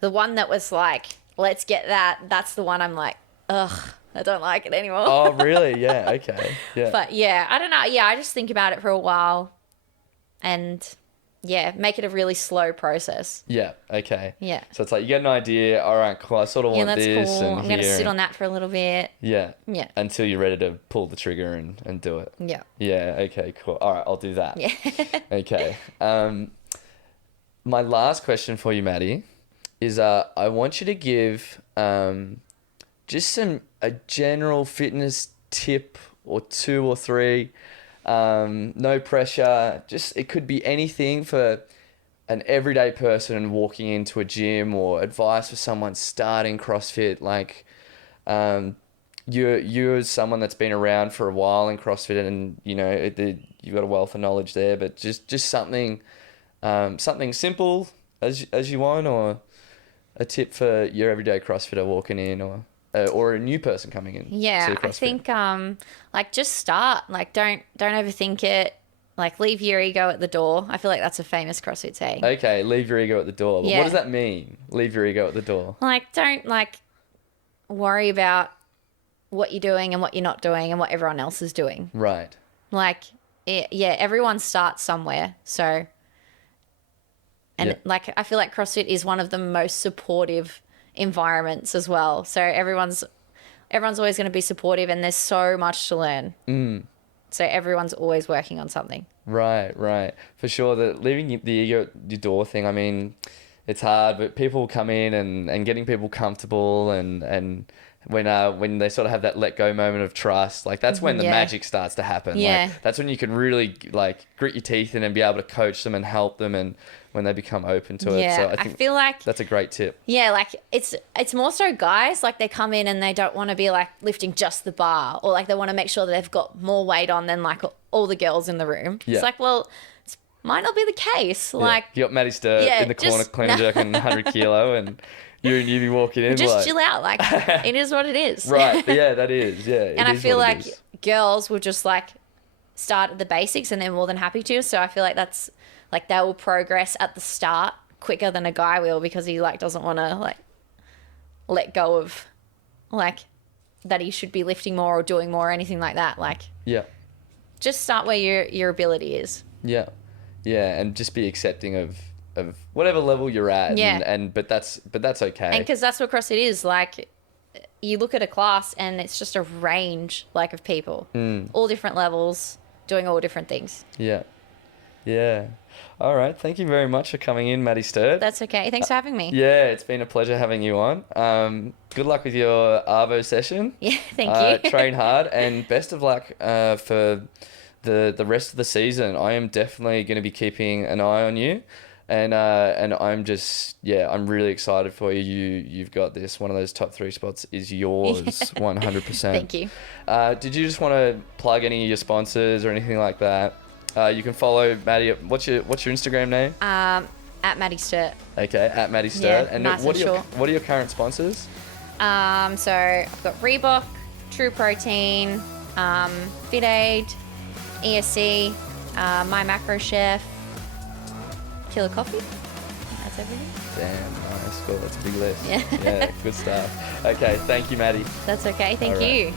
The one that was like, let's get that. That's the one I'm like, ugh, I don't like it anymore. Oh, really? Yeah. Okay. Yeah. But yeah, I don't know. Yeah, I just think about it for a while, and make it a really slow process. Yeah. Okay. Yeah. So it's like you get an idea. All right. Cool. I sort of Yeah, want that's this. cool. And I'm gonna here sit and- on that for a little bit. Yeah. Yeah. Until you're ready to pull the trigger and do it. Yeah. Yeah. Okay. Cool. All right. I'll do that. Yeah. Okay. My last question for you, Maddie, is I want you to give just some a general fitness tip or 2 or 3. No pressure. Just, it could be anything for an everyday person walking into a gym, or advice for someone starting CrossFit. Like, you're someone that's been around for a while in CrossFit, and you've got a wealth of knowledge there. But just something simple as you want, or a tip for your everyday CrossFitter walking in, or a new person coming in. Yeah, to I think like just start. Like don't overthink it. Like leave your ego at the door. I feel like that's a famous CrossFit saying. Okay, leave your ego at the door. But Yeah. what does that mean? Leave your ego at the door. Like don't worry about what you're doing and what you're not doing and what everyone else is doing. Right. Like everyone starts somewhere. So I feel like CrossFit is one of the most supportive environments as well. So everyone's always going to be supportive, and there's so much to learn. So everyone's always working on something. Right. For sure. Leaving the ego at your door thing, I mean, it's hard, but people come in and getting people comfortable, and when they sort of have that let go moment of trust, like that's when the magic starts to happen. Yeah. Like, that's when you can really like grit your teeth in and be able to coach them and help them, and when they become open to it. So I feel like that's a great tip. Yeah, like it's more so guys, like they come in and they don't want to be like lifting just the bar, or like they want to make sure that they've got more weight on than like all the girls in the room. Yeah. It's like, well, it might not be the case. Yeah. Like you got Maddie Sturt in the corner clean and jerking 100 kilo, and you be walking in just like, chill out. Like it is what it is. Right. Yeah, that is. Yeah. And I feel like girls will just like start at the basics, and they're more than happy to. So I feel like that's like they will progress at the start quicker than a guy will, because he like doesn't want to like let go of like that he should be lifting more or doing more or anything like that. Like just start where your ability is. Yeah, and just be accepting of whatever level you're at. Yeah. But that's okay. And because that's what CrossFit is. Like you look at a class and it's just a range like of people, all different levels, doing all different things. Yeah. All right. Thank you very much for coming in, Maddie Sturt. That's okay. Thanks for having me. Yeah, it's been a pleasure having you on. Good luck with your Arvo session. Yeah, thank you. Train hard, and best of luck for the rest of the season. I am definitely going to be keeping an eye on you, and I'm just I'm really excited for you. You've got this. One of those top 3 spots is yours, 100%. Thank you. Did you just want to plug any of your sponsors or anything like that? You can follow Maddie. What's your Instagram name? At Maddie Sturt. Okay, at Maddie Sturt. Yeah, and nice what and are your current sponsors? So I've got Reebok, True Protein, Fit Aid, ESC, My Macro Chef, Killer Coffee. That's everything. Damn, nice. Cool. That's a big list. Yeah. Yeah, good stuff. Okay, thank you, Maddie. That's okay. Thank All right. you.